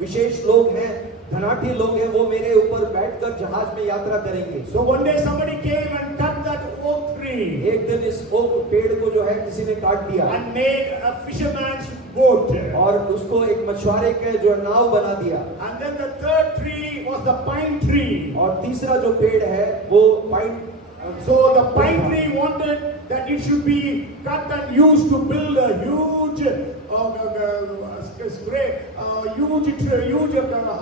विशेष लोग हैं, धनाढ्य लोग हैं, वो मेरे ऊपर बैठकर जहाज में यात्रा करेंगे। So one day somebody came and cut that oak tree एक दिन इस ओक पेड़ को जो है किसी ने काट दिया and made a fisherman's boat. और उसको एक मछुआरे के जो नाव बना दिया। And then the third tree was the pine tree. और तीसरा जो पेड़ है वो pine. So the pine tree wanted that it should be cut and used to build a huge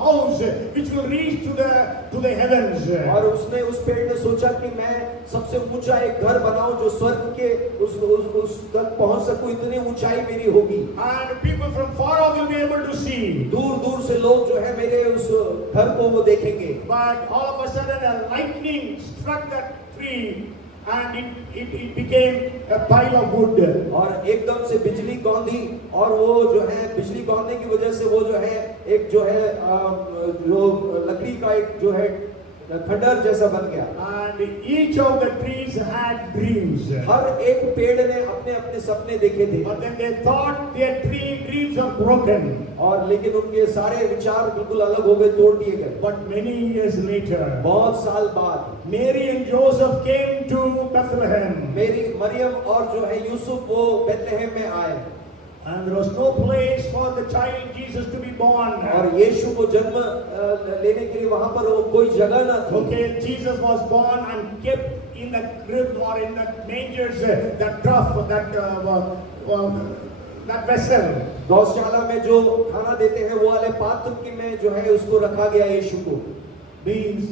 house which will reach to the heavens. और उसने उस पेड़ ने सोचा कि मैं सबसे ऊंचा एक घर बनाऊं जो स्वर्ग के उस तक पहुंच सकूं, इतनी ऊंचाई मेरी होगी। And people from far off will be able to see. दूर दूर से लोग जो है मेरे उस घर को वो देखेंगे। But all of a sudden a lightning struck that tree and it became a pile of wood. और एकदम से बिजली गौंदी और वो जो है बिजली गौंदने की वजह से वो जो है एक जो है जो लकड़ी का एक जो है खंडर जैसा बन गया। And each of the trees had dreams. हर एक पेड़ ने अपने अपने सपने देखे थे। But then they thought their dreams are broken. और लेकिन उनके सारे विचार बिल्कुल अलग हो गए, तोड़ दिए गए। But many years later, बहुत साल बाद Mary and Joseph came to Bethlehem. मेरी मरियम और जो है यूसुफ वो बेथलेहेम में आए। And there was no place for the child Jesus to be born. और यीशु को जन्म लेने के लिए वहां पर कोई जगह ना थी। Okay, Jesus was born and kept in the crib or in the mangers, that trough, that vessel. गौशाला में जो खाना देते हैं वो वाले पात्र की में जो है उसको रखा गया यीशु को। Means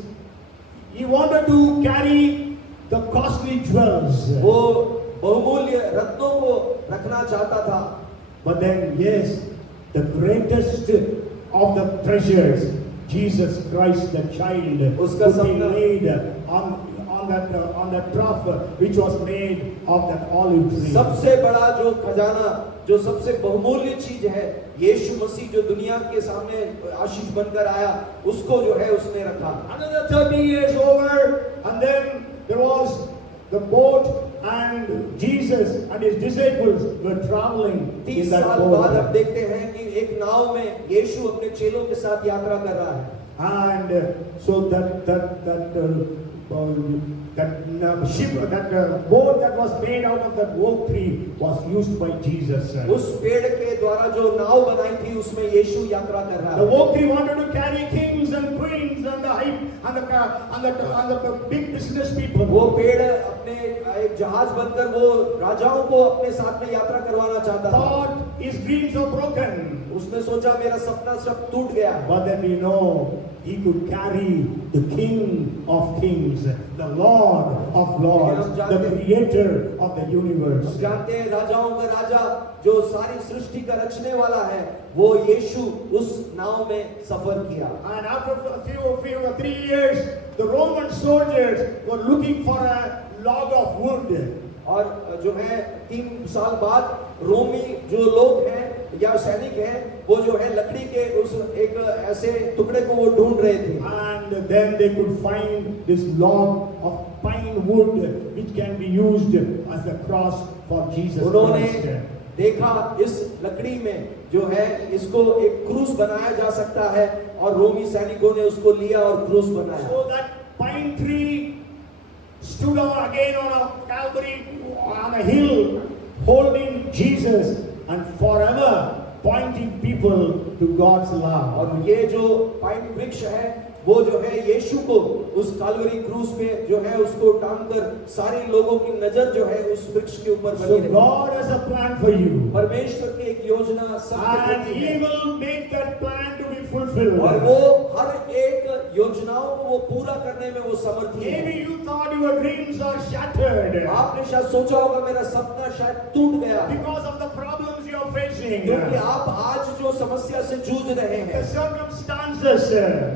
he wanted to carry the costly jewels. वो बहुमूल्य रत्नों को रखना चाहता था। But then, yes, the greatest of the treasures, Jesus Christ, the child, उसका would be सपना laid on that trough which was made of that olive tree. सबसे बड़ा जो खजाना, जो सबसे बहुमूल्य चीज है, यीशु मसीह जो दुनिया के सामने आशीष बनकर आया, उसको जो है उसने रखा। Another 30 years over, and then there was the boat, and Jesus and his disciples were traveling in 30 that साल बाद अब boat. देखते हैं कि एक नाव में यीशु अपने चेलों के साथ यात्रा कर रहा है। And so that boat that was made out of that oak tree was used by Jesus. उस पेड़ के द्वारा जो नाव बनाई थी उसमें यीशु यात्रा कर रहा The है। oak tree wanted to carry kings and queens and the big business people. वो पेड़ अपने एक जहाज बनकर वो राजाओं को अपने साथ में यात्रा करवाना चाहता था। Thought his dreams were broken. उसने सोचा मेरा सपना सब टूट गया है। But then we know he could carry the King of Kings, the Lord of Lords, the Creator of the universe. हम जानते हैं राजाओं का राजा जो सारी सृष्टि का रचने वाला है, वो यीशु उस नाव में सफर किया। And after a few 3 years, the Roman soldiers were looking for a log of wood. और जो है 3 साल बाद रोमी जो लोग हैं या सैनिक है, वो जो है लकड़ी के उस एक ऐसे टुकड़े को वो ढूंढ रहे थे। And then they could find this log of pine wood which can be used as a cross for Jesus उन्होंने Christ. देखा इस लकड़ी में जो है इसको एक क्रूस बनाया जा सकता है, और रोमी सैनिकों ने उसको लिया और क्रूस बनाया। So that pine tree stood out again on a Calvary, on a hill, holding Jesus and forever pointing people to God's love. और ये जो पाइन वृक्ष है वो जो है यीशु को उस कालवरी क्रूस पे जो है उसको टांगकर सारे लोगों की नजर जो है उस वृक्ष के ऊपर So बनी रही। God has a plan for you, परमेश्वर की एक योजना सबके and प्रति He है, will make that plan to be fulfilled. और वो हर एक योजनाओं को वो पूरा करने में वो समर्थी है। Maybe you thought your dreams are shattered आपने शायद सोचा होगा मेरा सपना शायद टूट गया because of the problems you are facing, क्योंकि आप आज जो समस्या से जूझ रहे the हैं, circumstances.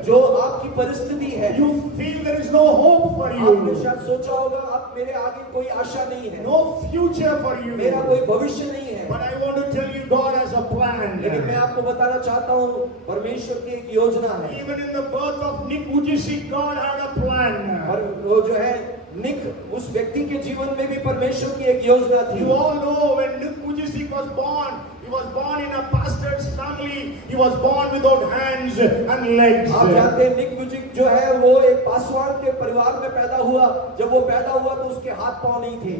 जो आपकी परिस्थिति है, You feel there is no hope for आपने you, शायद सोचा होगा अब मेरे आगे कोई आशा नहीं है, no future for you. मेरा कोई भविष्य नहीं है। But I want to tell you, God has a plan. लेकिन मैं आपको बताना चाहता हूँ परमेश्वर की एक योजना है, Even in the birth of Nick Vujicic, God had a plan. और वो जो है निक उस व्यक्ति के जीवन में भी परमेश्वर की एक योजना थी। You all know when Nick Vujicic was born, he was born in a pastor's family. He was born without hands and legs. आप जानते हैं निक वुजिक जो है वो एक पासवान के परिवार में पैदा हुआ। जब वो पैदा हुआ तो उसके हाथ पांव नहीं थे।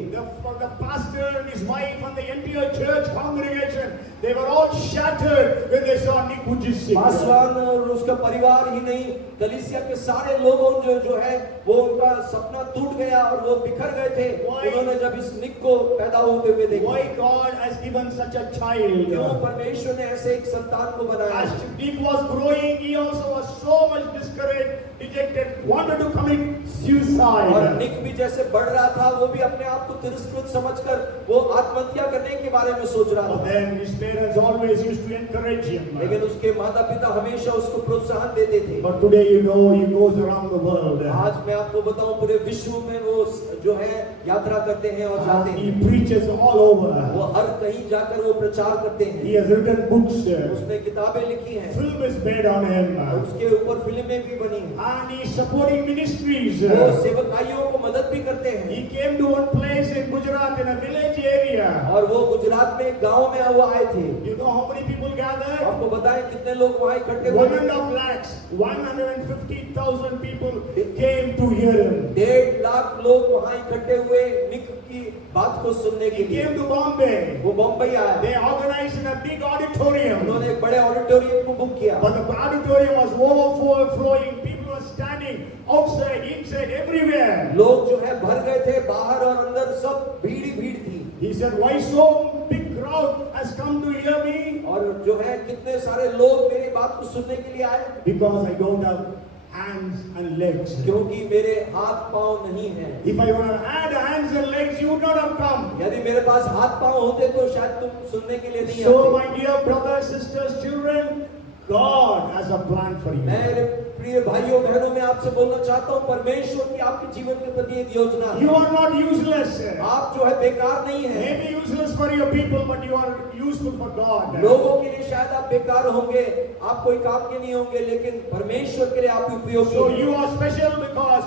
The pastor and his wife and the entire church congregation, they were all shattered when they saw Nick Vujicic. Paswan और उसका परिवार ही नहीं, कलीसिया के सारे लोगों जो है वो उनका सपना टूट गया और वो बिखर गए थे उन्होंने जब इस निक को पैदा होते हुए देखा। Why God has given such a child? क्यों परमेश्वर ने ऐसे एक संतान को बनाया? As Nick was growing, he also was so much discouraged, dejected, wanted to commit suicide. और निक भी जैसे बढ़ रहा था वो भी अपने आप को तिरस्कृत समझकर वो आत्महत्या करने के बारे में सोच रहा But था। then his parents always used to encourage him. लेकिन उसके माता पिता हमेशा उसको प्रोत्साहन देते थे। But today you know he goes around the world. आज मैं आपको बताऊं पूरे विश्व में वो जो है यात्रा करते हैं और जाते He हैं। preaches all over. वो हर कहीं जाकर वो प्रचार करते हैं। He has written books. उसने किताबें लिखी हैं। Film is made on him. उसके ऊपर फिल्में भी बनी हैं। And he is supporting ministries. वो सेवकाइयों को मदद भी करते हैं। He came to one place in Gujarat in a village area. और वो गुजरात में एक गांव में वो आए थे। You know how many people gathered? आपको बताएं कितने लोग वहां इकट्ठे हुए? 1.5 lakhs, 150,000 people came to hear him. 1.5 lakh लोग वहां इकट्ठे हुए निक की बात को सुनने के He लिए। came to Bombay. वो बम्बई आया। They organized in a big auditorium. उन्होंने एक बड़े ऑडिटोरियम को बुक किया। But the auditorium was overflowing. People were standing outside, inside, everywhere. लोग जो है भर गए थे, बाहर और अंदर सब भीड़ ही भीड़ थी। He said, why so big crowd has come to hear me? और जो है कितने सारे लोग मेरी बात को सुनने के लिए आए? Because I don't have hands and legs. क्योंकि मेरे हाथ पांव नहीं हैं। If I would have had hands and legs, you would not have come. यदि मेरे पास हाथ पांव होते तो शायद तुम सुनने के लिए नहीं So, आते। my dear brothers, sisters, children, God has a plan for you. मेरे प्रिय भाइयों बहनों मैं आपसे बोलना चाहता हूँ परमेश्वर की आपके जीवन के प्रति एक योजना है। You are not useless. आप जो है बेकार नहीं है। Maybe useless for your people, but you are useful for God. लोगों के लिए शायद आप बेकार होंगे, आप कोई काम के नहीं होंगे, लेकिन परमेश्वर के लिए आप उपयोगी So हैं। you are special because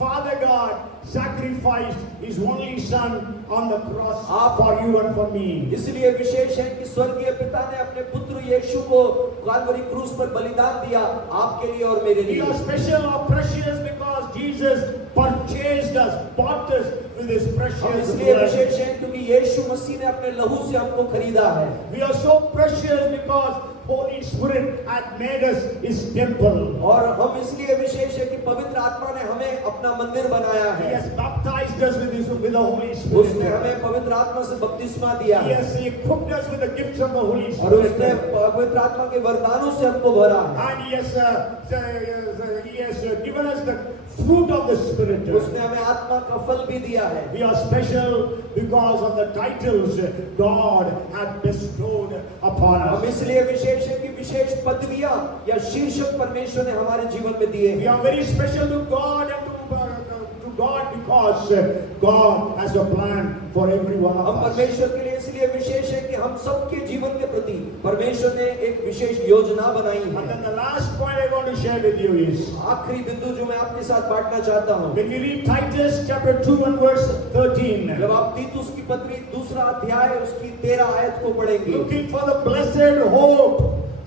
Father God sacrificed His only Son on the cross for you and for me. इसलिए विशेष है कि स्वर्गीय पिता ने अपने पुत्र यीशु को काल्वरी क्रूस पर बलिदान दिया आपके लिए और मेरे We लिए। are special or precious because Jesus purchased us, bought us with His हम precious इसलिए blood. विशेष हैं क्योंकि यीशु मसीह ने अपने लहू से हमको खरीदा है। We are so precious because Holy Spirit had made us His temple. और हम इसलिए विशेष है कि पवित्र आत्मा ने हमें अपना मंदिर बनाया He है। has baptized us with the Holy उसने Spirit. हमें पवित्र आत्मा से बपतिस्मा दिया He है has equipped us with the gifts of the Holy और उसने Spirit. पवित्र आत्मा के वरदानों से हमको भरा है। And He has given us the fruit of the Spirit. उसने हमें आत्मा का फल भी दिया है। We are special because of the titles God had bestowed upon हम us. इसलिए विशेष है कि विशेष पदवियां या शीर्षक परमेश्वर ने हमारे जीवन में दिए We हैं। are very special to God and to God because God has a plan for every one हम of us. परमेश्वर के लिए इसलिए विशेष है कि हम सबके जीवन के प्रति परमेश्वर ने एक विशेष योजना बनाई And है। then the last point I want to share with you is, आखिरी बिंदु जो मैं आपके साथ बांटना चाहता हूँ, when you read Titus chapter 2 and verse 13, जब आप तीतुस की पत्री 2 अध्याय उसकी 13 आयत को पढ़ेंगे, looking for the blessed hope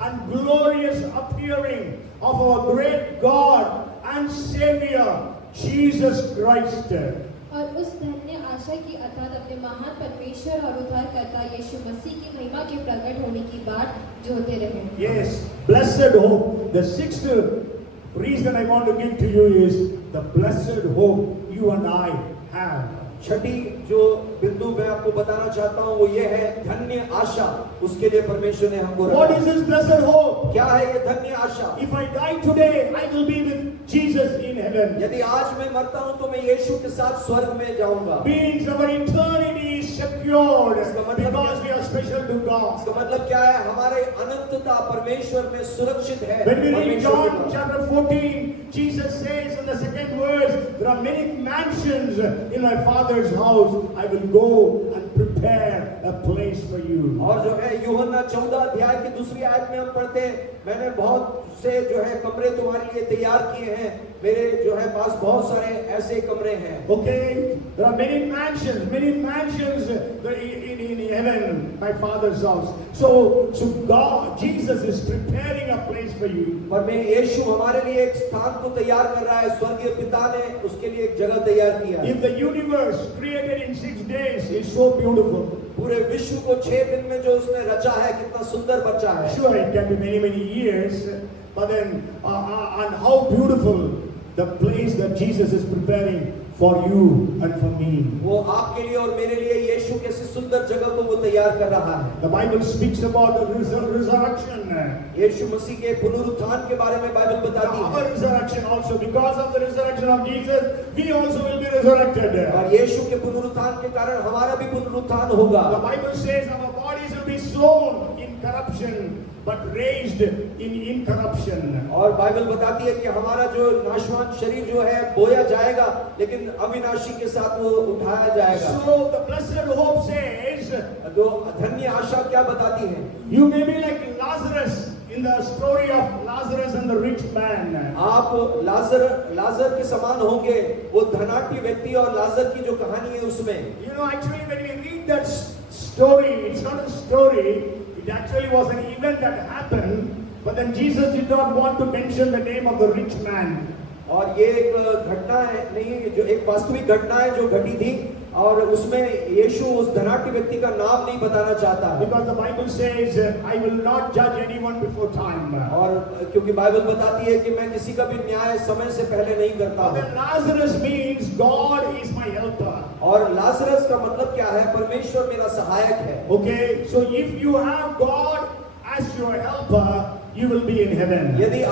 and glorious appearing of our great God and Savior, Jesus Christ. और उस धन्य आशा की अर्थात अपने महान परमेश्वर और उद्धारकर्ता यीशु मसीह की महिमा के प्रकट होने की बाट जोहते रहे। Yes, blessed hope. The sixth reason I want to give to you is the blessed hope you and I have. छठी जो बिंदु मैं आपको बताना चाहता हूँ वो ये है धन्य आशा, उसके लिए परमेश्वर ने हमको What रखा। is this blessed hope? क्या है ये धन्य आशा? If I die today, I will be with Jesus in heaven. यदि आज मैं मरता हूँ तो मैं यीशु के साथ स्वर्ग में जाऊंगा। Means our eternity is secured because we are special to God. इसका मतलब क्या है? हमारे अनंतता परमेश्वर में सुरक्षित है। When we read परमेश्वर के John द्वारा। chapter 14, Jesus says in the second verse, there are many mansions in my Father's house. I will go and prepare a place for you. और जो है यूहन्ना 14 अध्याय की दूसरी आयत में हम पढ़ते हैं, मैंने बहुत से जो है कमरे तुम्हारे लिए तैयार किए हैं, मेरे जो है पास बहुत सारे ऐसे कमरे हैं। Okay, there are many mansions in heaven, my Father's house. So God, Jesus is preparing a place for you. पर मैं यीशु हमारे लिए एक स्थान को तैयार कर रहा है, स्वर्गीय पिता ने उसके लिए एक जगह तैयार किया है। If the universe created in 6 days is so beautiful, पूरे विश्व को 6 दिन में जो उसने रचा है, कितना सुंदर बचा है। sure it can be many years, but then and how beautiful the place that Jesus is preparing for you and for me. वो आपके लिए और मेरे लिए यीशु कैसी सुंदर जगह को वो तैयार कर रहा है। The Bible speaks about the resurrection. यीशु मसीह के पुनरुत्थान के बारे में बाइबल बताती Our है। resurrection also, because of the resurrection of Jesus, we also will be resurrected. और यीशु के पुनरुत्थान के कारण हमारा भी पुनरुत्थान होगा। The Bible says our bodies will be sown in corruption, but raised in incorruption. और बाइबल बताती है कि हमारा जो नाशवान शरीर जो है बोया जाएगा, लेकिन अविनाशी के साथ वो उठाया जाएगा। So the blessed hope says, तो धन्य आशा क्या बताती है? you may be like Lazarus in the story of Lazarus and the rich man. आप लाजर के समान होंगे, वो धनाढ्य व्यक्ति और लाजर की जो कहानी है उसमें। You know, actually when we read that story, it's not a story, it actually was an event that happened, but then Jesus did not want to mention the name of the rich man. और ये एक घटना है नहीं, जो एक वास्तविक घटना है जो घटी थी, और उसमें यीशु उस धनाढ्य व्यक्ति का नाम नहीं बताना चाहता है। Because the Bible says, I will not judge anyone before time. और क्योंकि बाइबल बताती है कि मैं किसी का भी न्याय समय से पहले नहीं करता But हूँ। then Lazarus means God is my helper. और लाजरस का मतलब क्या है? परमेश्वर मेरा सहायक है। Okay, so if you have God as your helper, you will be in heaven. यदि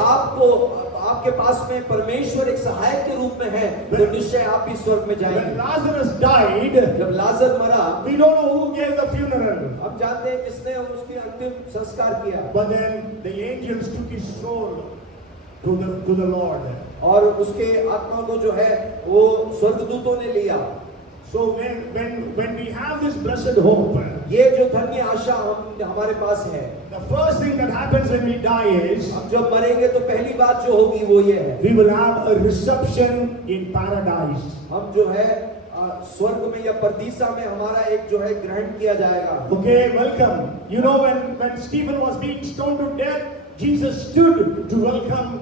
आपके पास में परमेश्वर एक सहायक के रूप में है, तो निश्चय आप भी स्वर्ग में When जाएंगे। Lazarus died, जब लाजर मरा, we don't know who gave the funeral. हम जानते हैं किसने उसकी अंतिम संस्कार किया, But then the angels took his soul to the Lord. और उसके आत्मा को जो है वो स्वर्गदूतों ने लिया। So when we have this blessed hope, ये जो धन्य आशा हमारे पास है, the first thing that happens when we die is हम जब मरेंगे तो पहली बात जो होगी वो ये है, we will have a reception in paradise. हम जो है स्वर्ग में या परदीसा में हमारा एक जो है ग्रहण किया जाएगा। Okay, welcome. You know when Stephen was being stoned to death, Jesus stood to welcome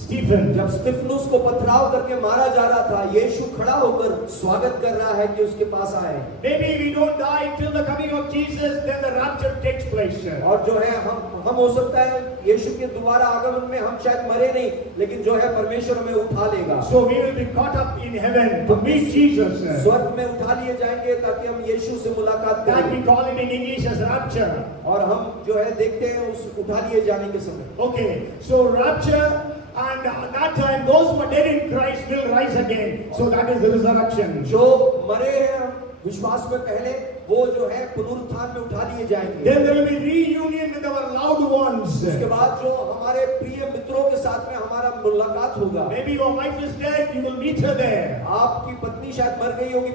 Stephen. जब स्तिफनुस को पथराव करके मारा जा रहा था, यीशु खड़ा होकर स्वागत कर रहा है कि उसके पास आए। Maybe we don't die till the coming of Jesus, then the rapture takes place. और जो है हम हो सकता है यीशु के दोबारा आगमन में हम शायद मरे नहीं, लेकिन जो है परमेश्वर हमें उठा लेगा। So we will be caught up in heaven to meet Jesus. स्वर्ग में उठा लिए जाएंगे ताकि हम यीशु से मुलाकात That करें। we call it in English as rapture. और हम जो है देखते हैं उस उठा लिए जाने के समय। Okay, so rapture, and at that time those who are dead in Christ will rise again. So that is the resurrection. जो मरे हैं विश्वास में पहले, वो जो है पुनरुत्थान में उठा लिए जाएंगे। Then there will be reunion with our loved ones. उसके बाद जो हमारे प्रिय मित्रों के साथ में हमारा मुलाकात होगा। Maybe your wife is dead, you will meet her there. आपकी पत्नी शायद मर गई होगी,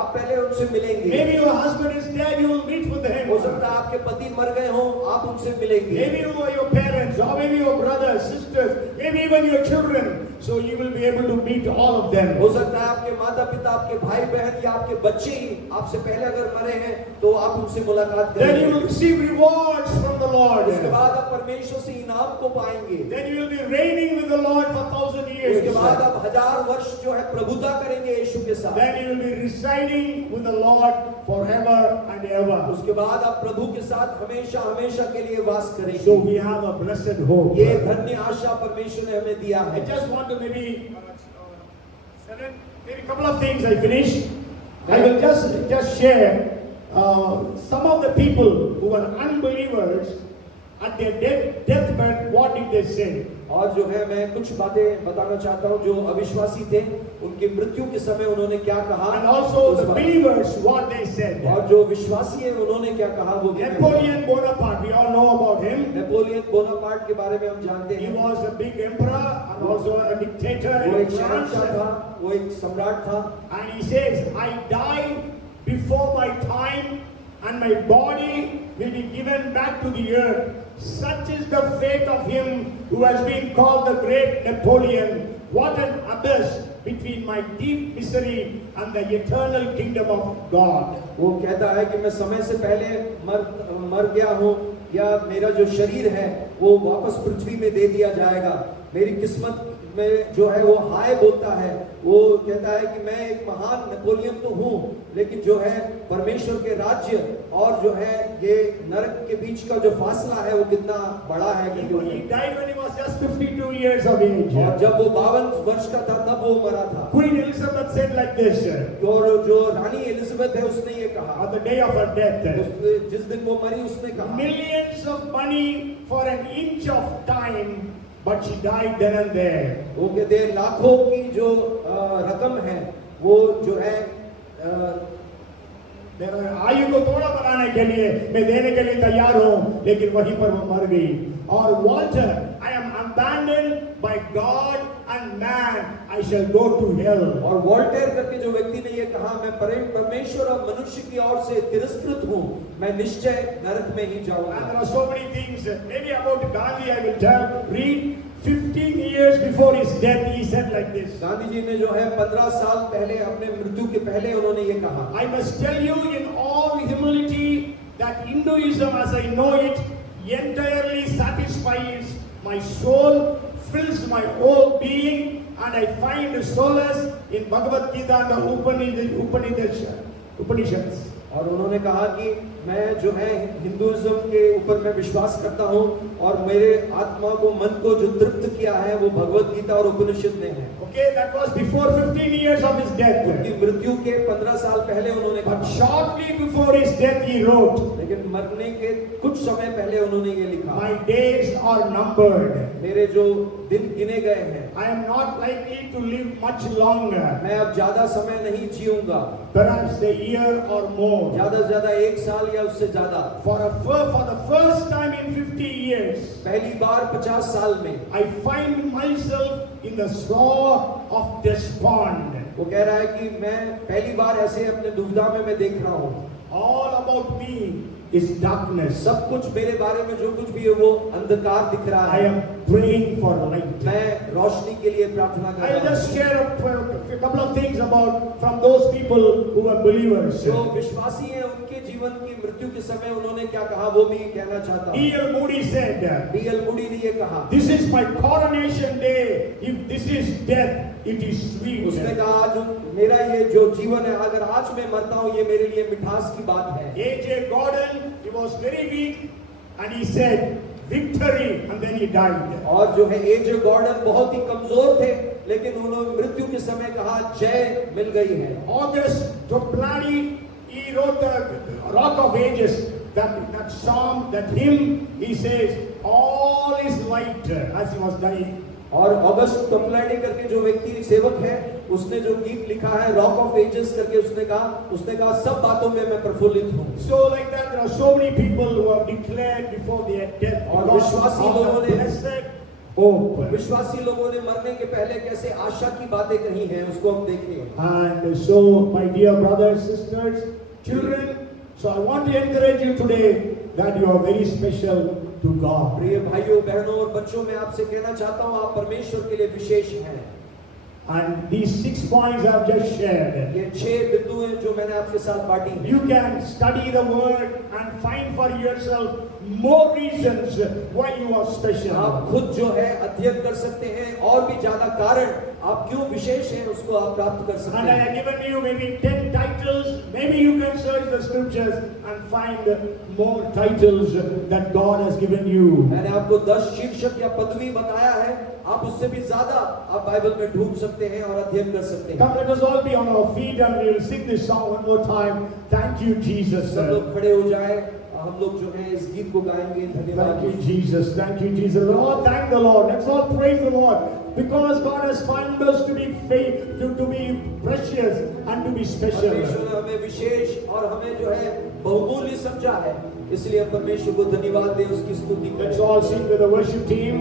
आप पहले उनसे मिलेंगे। Maybe your husband is dead, you will meet with him. हो सकता है आपके पति मर गए हों, आप उनसे मिलेंगे। Maybe your parents, or maybe your brothers, sisters, maybe even your children. So you will be able to meet all of them. हो सकता है आपके माता पिता, आपके भाई बहन या आपके बच्चे ही आपसे पहले अगर मरे हैं तो आप उनसे मुलाकात Then करेंगे। you will receive rewards from the Lord. उसके बाद आप परमेश्वर से इनाम को पाएंगे। Then you will be reigning with the Lord for 1,000 years. उसके बाद आप 1000 वर्ष जो है प्रभुता करेंगे यीशु के साथ। Then you will be residing with the Lord forever and ever. उसके बाद आप प्रभु के साथ हमेशा हमेशा के लिए वास करेंगे। So we have a blessed hope. ये धन्य आशा परमेश्वर ने हमें दिया I है। just want to maybe maybe a couple of things I finish. I will just share some of the people who were unbelievers at their deathbed. What did they say? और जो है मैं कुछ बातें बताना चाहता हूँ जो अविश्वासी थे उनकी मृत्यु के समय उन्होंने क्या कहा, And also उस the बात- believers, what they said. और जो विश्वासी है उन्होंने क्या कहा वो भी मैं बताऊं। Napoleon Bonaparte, we all know about him. Napoleon Bonaparte के बारे में हम जानते He हैं। was a big emperor and also a dictator वो in एक शहंशाह France. था, वो एक सम्राट था। And he says, I die before my time and my body will be given back to the earth. Such is the fate of him who has been called the great Napoleon. What an abyss between my deep misery and the eternal kingdom of God. वो कहता है कि मैं समय से पहले मर गया हूँ या मेरा जो शरीर है वो वापस पृथ्वी में दे दिया जाएगा। मेरी किस्मत में जो है वो हाय बोलता है। वो कहता है कि मैं एक महान नेपोलियन तो हूँ लेकिन जो है परमेश्वर के राज्य और जो है ये नरक के बीच का जो फासला है वो कितना बड़ा है। He died when he was just 52 years of age. और जब वो 52 वर्ष का था तब वो मरा था। Queen Elizabeth said like this और जो रानी एलिजाबेथ है उसने ये कहा on the day of her death. जिस दिन वो मरी उसने कहा Millions of money for an inch of time, but she died then and there. वो कहते हैं लाखों की जो रकम है वो जो है आयु को थोड़ा बनाने के लिए मैं देने के लिए तैयार हूँ, लेकिन वहीं पर वो मर गई। और Walter, I am abandoned by God and man, I shall go to hell. और वॉल्टेयर करके जो व्यक्ति ने ये कहा मैं परमेश्वर और मनुष्य की ओर से तिरस्कृत हूँ, मैं निश्चय नरक में ही And जाऊंगा। there are so many things. Maybe about Gandhi I will tell. Read 15 years before his death, he said like this. Gandhi ji ने जो है 15 साल पहले अपने मृत्यु के पहले उन्होंने ये कहा, I must tell you in all humility that Hinduism as I know it entirely satisfies my soul, fills my whole being, and I find solace in Bhagavad Gita and the Upanishads. और उन्होंने कहा कि मैं जो है Hinduism के ऊपर मैं विश्वास करता हूँ और मेरे आत्मा को मन को जो तृप्त किया है वो भगवत गीता और उपनिषद ने है। Okay, that was before 15 years of his death. उनकी मृत्यु के 15 साल पहले उन्होंने But कहा, shortly before his death he wrote, लेकिन मरने के कुछ समय पहले उन्होंने ये लिखा, my days are numbered. मेरे जो दिन गिने गए हैं, I am not likely to live much longer. मैं अब ज्यादा समय नहीं जीऊंगा, Perhaps a year or more. ज्यादा से ज्यादा 1 साल या उससे ज्यादा। For the first time in 50 years, पहली बार 50 साल में I find myself in the slough of despond. वो कह रहा है कि मैं पहली बार ऐसे अपने दुविधा में मैं देख रहा हूँ। All about me is darkness. सब कुछ मेरे बारे में जो कुछ भी है वो अंधकार दिख रहा I है। am praying for light. मैं रोशनी के लिए प्रार्थना कर I will रहा just हूँ। share a couple of things about from those people who are believers. जो विश्वासी हैं उनके जीवन की मृत्यु के समय उन्होंने क्या कहा वो भी कहना चाहता हूँ। D.L. Moody said, D.L. Moody ने ये कहा, this is my coronation day. If this is death, it is sweet. उसने कहा आज मेरा ये जो जीवन है अगर आज मैं मरता हूँ ये मेरे लिए मिठास की बात है। A.J. Gordon, he was very weak and he said, victory, and then he died. और जो है A.J. गॉर्डन बहुत ही कमजोर थे लेकिन उन्होंने मृत्यु के समय कहा जय मिल गई है। August Toplani, he wrote the Rock of Ages, that psalm, that hymn, he says, all is light as he was dying. और ऑगस्ट टोपलाडी करके जो व्यक्ति सेवक है, उसने जो गीत लिखा है रॉक ऑफ एजेस करके, उसने कहा सब बातों में मैं प्रफुल्लित हूँ। So like that, there are so many people who have declared before their death और because विश्वासी of लोगों the ने blessed hope. विश्वासी लोगों ने मरने के पहले कैसे आशा की बातें कही हैं, उसको हम देखें। And so, my dear brothers, sisters, children, so I want to encourage you today that you are very special to God. प्रिय भाइयों बहनों और बच्चों, मैं आपसे कहना चाहता हूँ आप परमेश्वर के लिए विशेष हैं। And these 6 points I have just shared. ये 6 बिंदु हैं जो मैंने आपके साथ बांटी हैं। You can study the word and find for yourself more reasons why you are special. आप खुद जो है अध्ययन कर सकते हैं और भी ज्यादा कारण आप क्यों विशेष हैं उसको आप प्राप्त कर सकते And I हैं। have given you maybe 10 titles. Maybe you can search the scriptures and find more titles that God has given you. मैंने आपको 10 शीर्षक या पदवी बताया है, आप उससे भी ज्यादा आप बाइबल में ढूंढ सकते हैं और अध्ययन कर सकते हैं। Come, let us all be on our feet and we will sing this song one more time. Thank you, Jesus. सब लोग खड़े हो जाए, हम लोग जो है इस गीत को गाएंगे। धन्यवाद। Thank you, Jesus. Thank you, Jesus. Lord, thank the Lord. Let's all praise the Lord because God has found us to be to be precious and to be special. परमेश्वर ने हमें विशेष और हमें जो है बहुमूल्य समझा है, इसलिए हम परमेश्वर को धन्यवाद दें, उसकी स्तुति करें। Let's all sing with the worship team.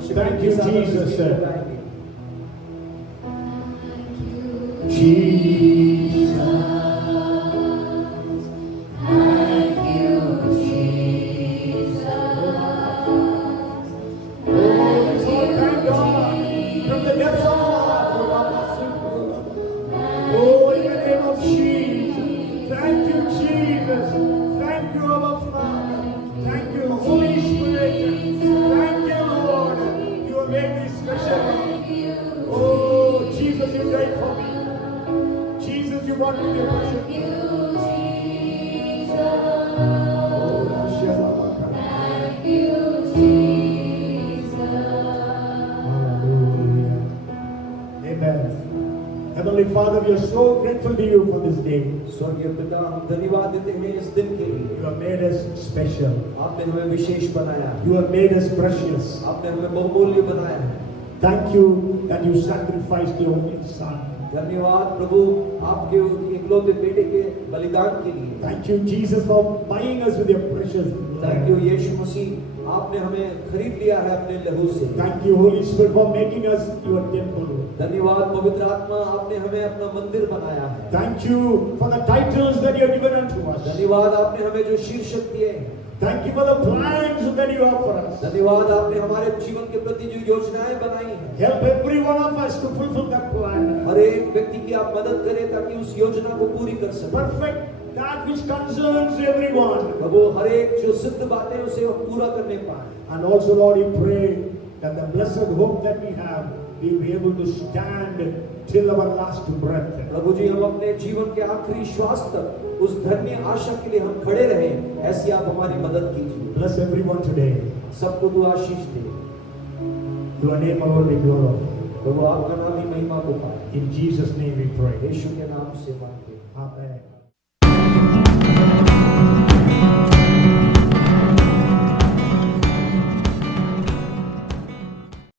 Thank you, Jesus. Jesus. Heavenly Father, we are so grateful to you for this day. स्वर्गीय पिता, हम धन्यवाद देते हैं इस दिन के लिए। You have made us special. आपने हमें विशेष बनाया, You have made us precious. आपने हमें बहुमूल्य बनाया है। Thank you that you sacrificed your only Son. धन्यवाद प्रभु आपके इकलौते बेटे के बलिदान के लिए। Thank you, Jesus, for buying us with your precious blood. Thank you यीशु मसीह, आपने हमें खरीद लिया है अपने लहू से। Thank you, Holy Spirit, for making us your temple. धन्यवाद पवित्र आत्मा, आपने हमें अपना मंदिर बनाया है। Thank you for the titles that you have given unto us. धन्यवाद आपने हमें जो शीर्षक दिए हैं। Thank you for the plans that you have for us. धन्यवाद आपने हमारे जीवन के प्रति जो योजनाएं बनाई हैं। Help every one of us to fulfill that plan. हर एक व्यक्ति की आप मदद करें ताकि उस योजना को पूरी कर सकें। Perfect that which concerns everyone. प्रभु हर एक जो सिद्ध बातें उसे हम पूरा करने पाए। And also, Lord, we pray that the blessed hope that we have, we will be able to stand till our last breath. प्रभु जी, हम अपने जीवन के आखिरी श्वास तक उस धन्य आशा के लिए हम खड़े रहें, ऐसी आप हमारी मदद कीजिए। Bless everyone today. सबको तू आशीष दे। Your name alone be glorified. प्रभु आपका नाम ही महिमा को पाए। In Jesus' name we pray. यीशु के नाम से मांगते हैं। Amen.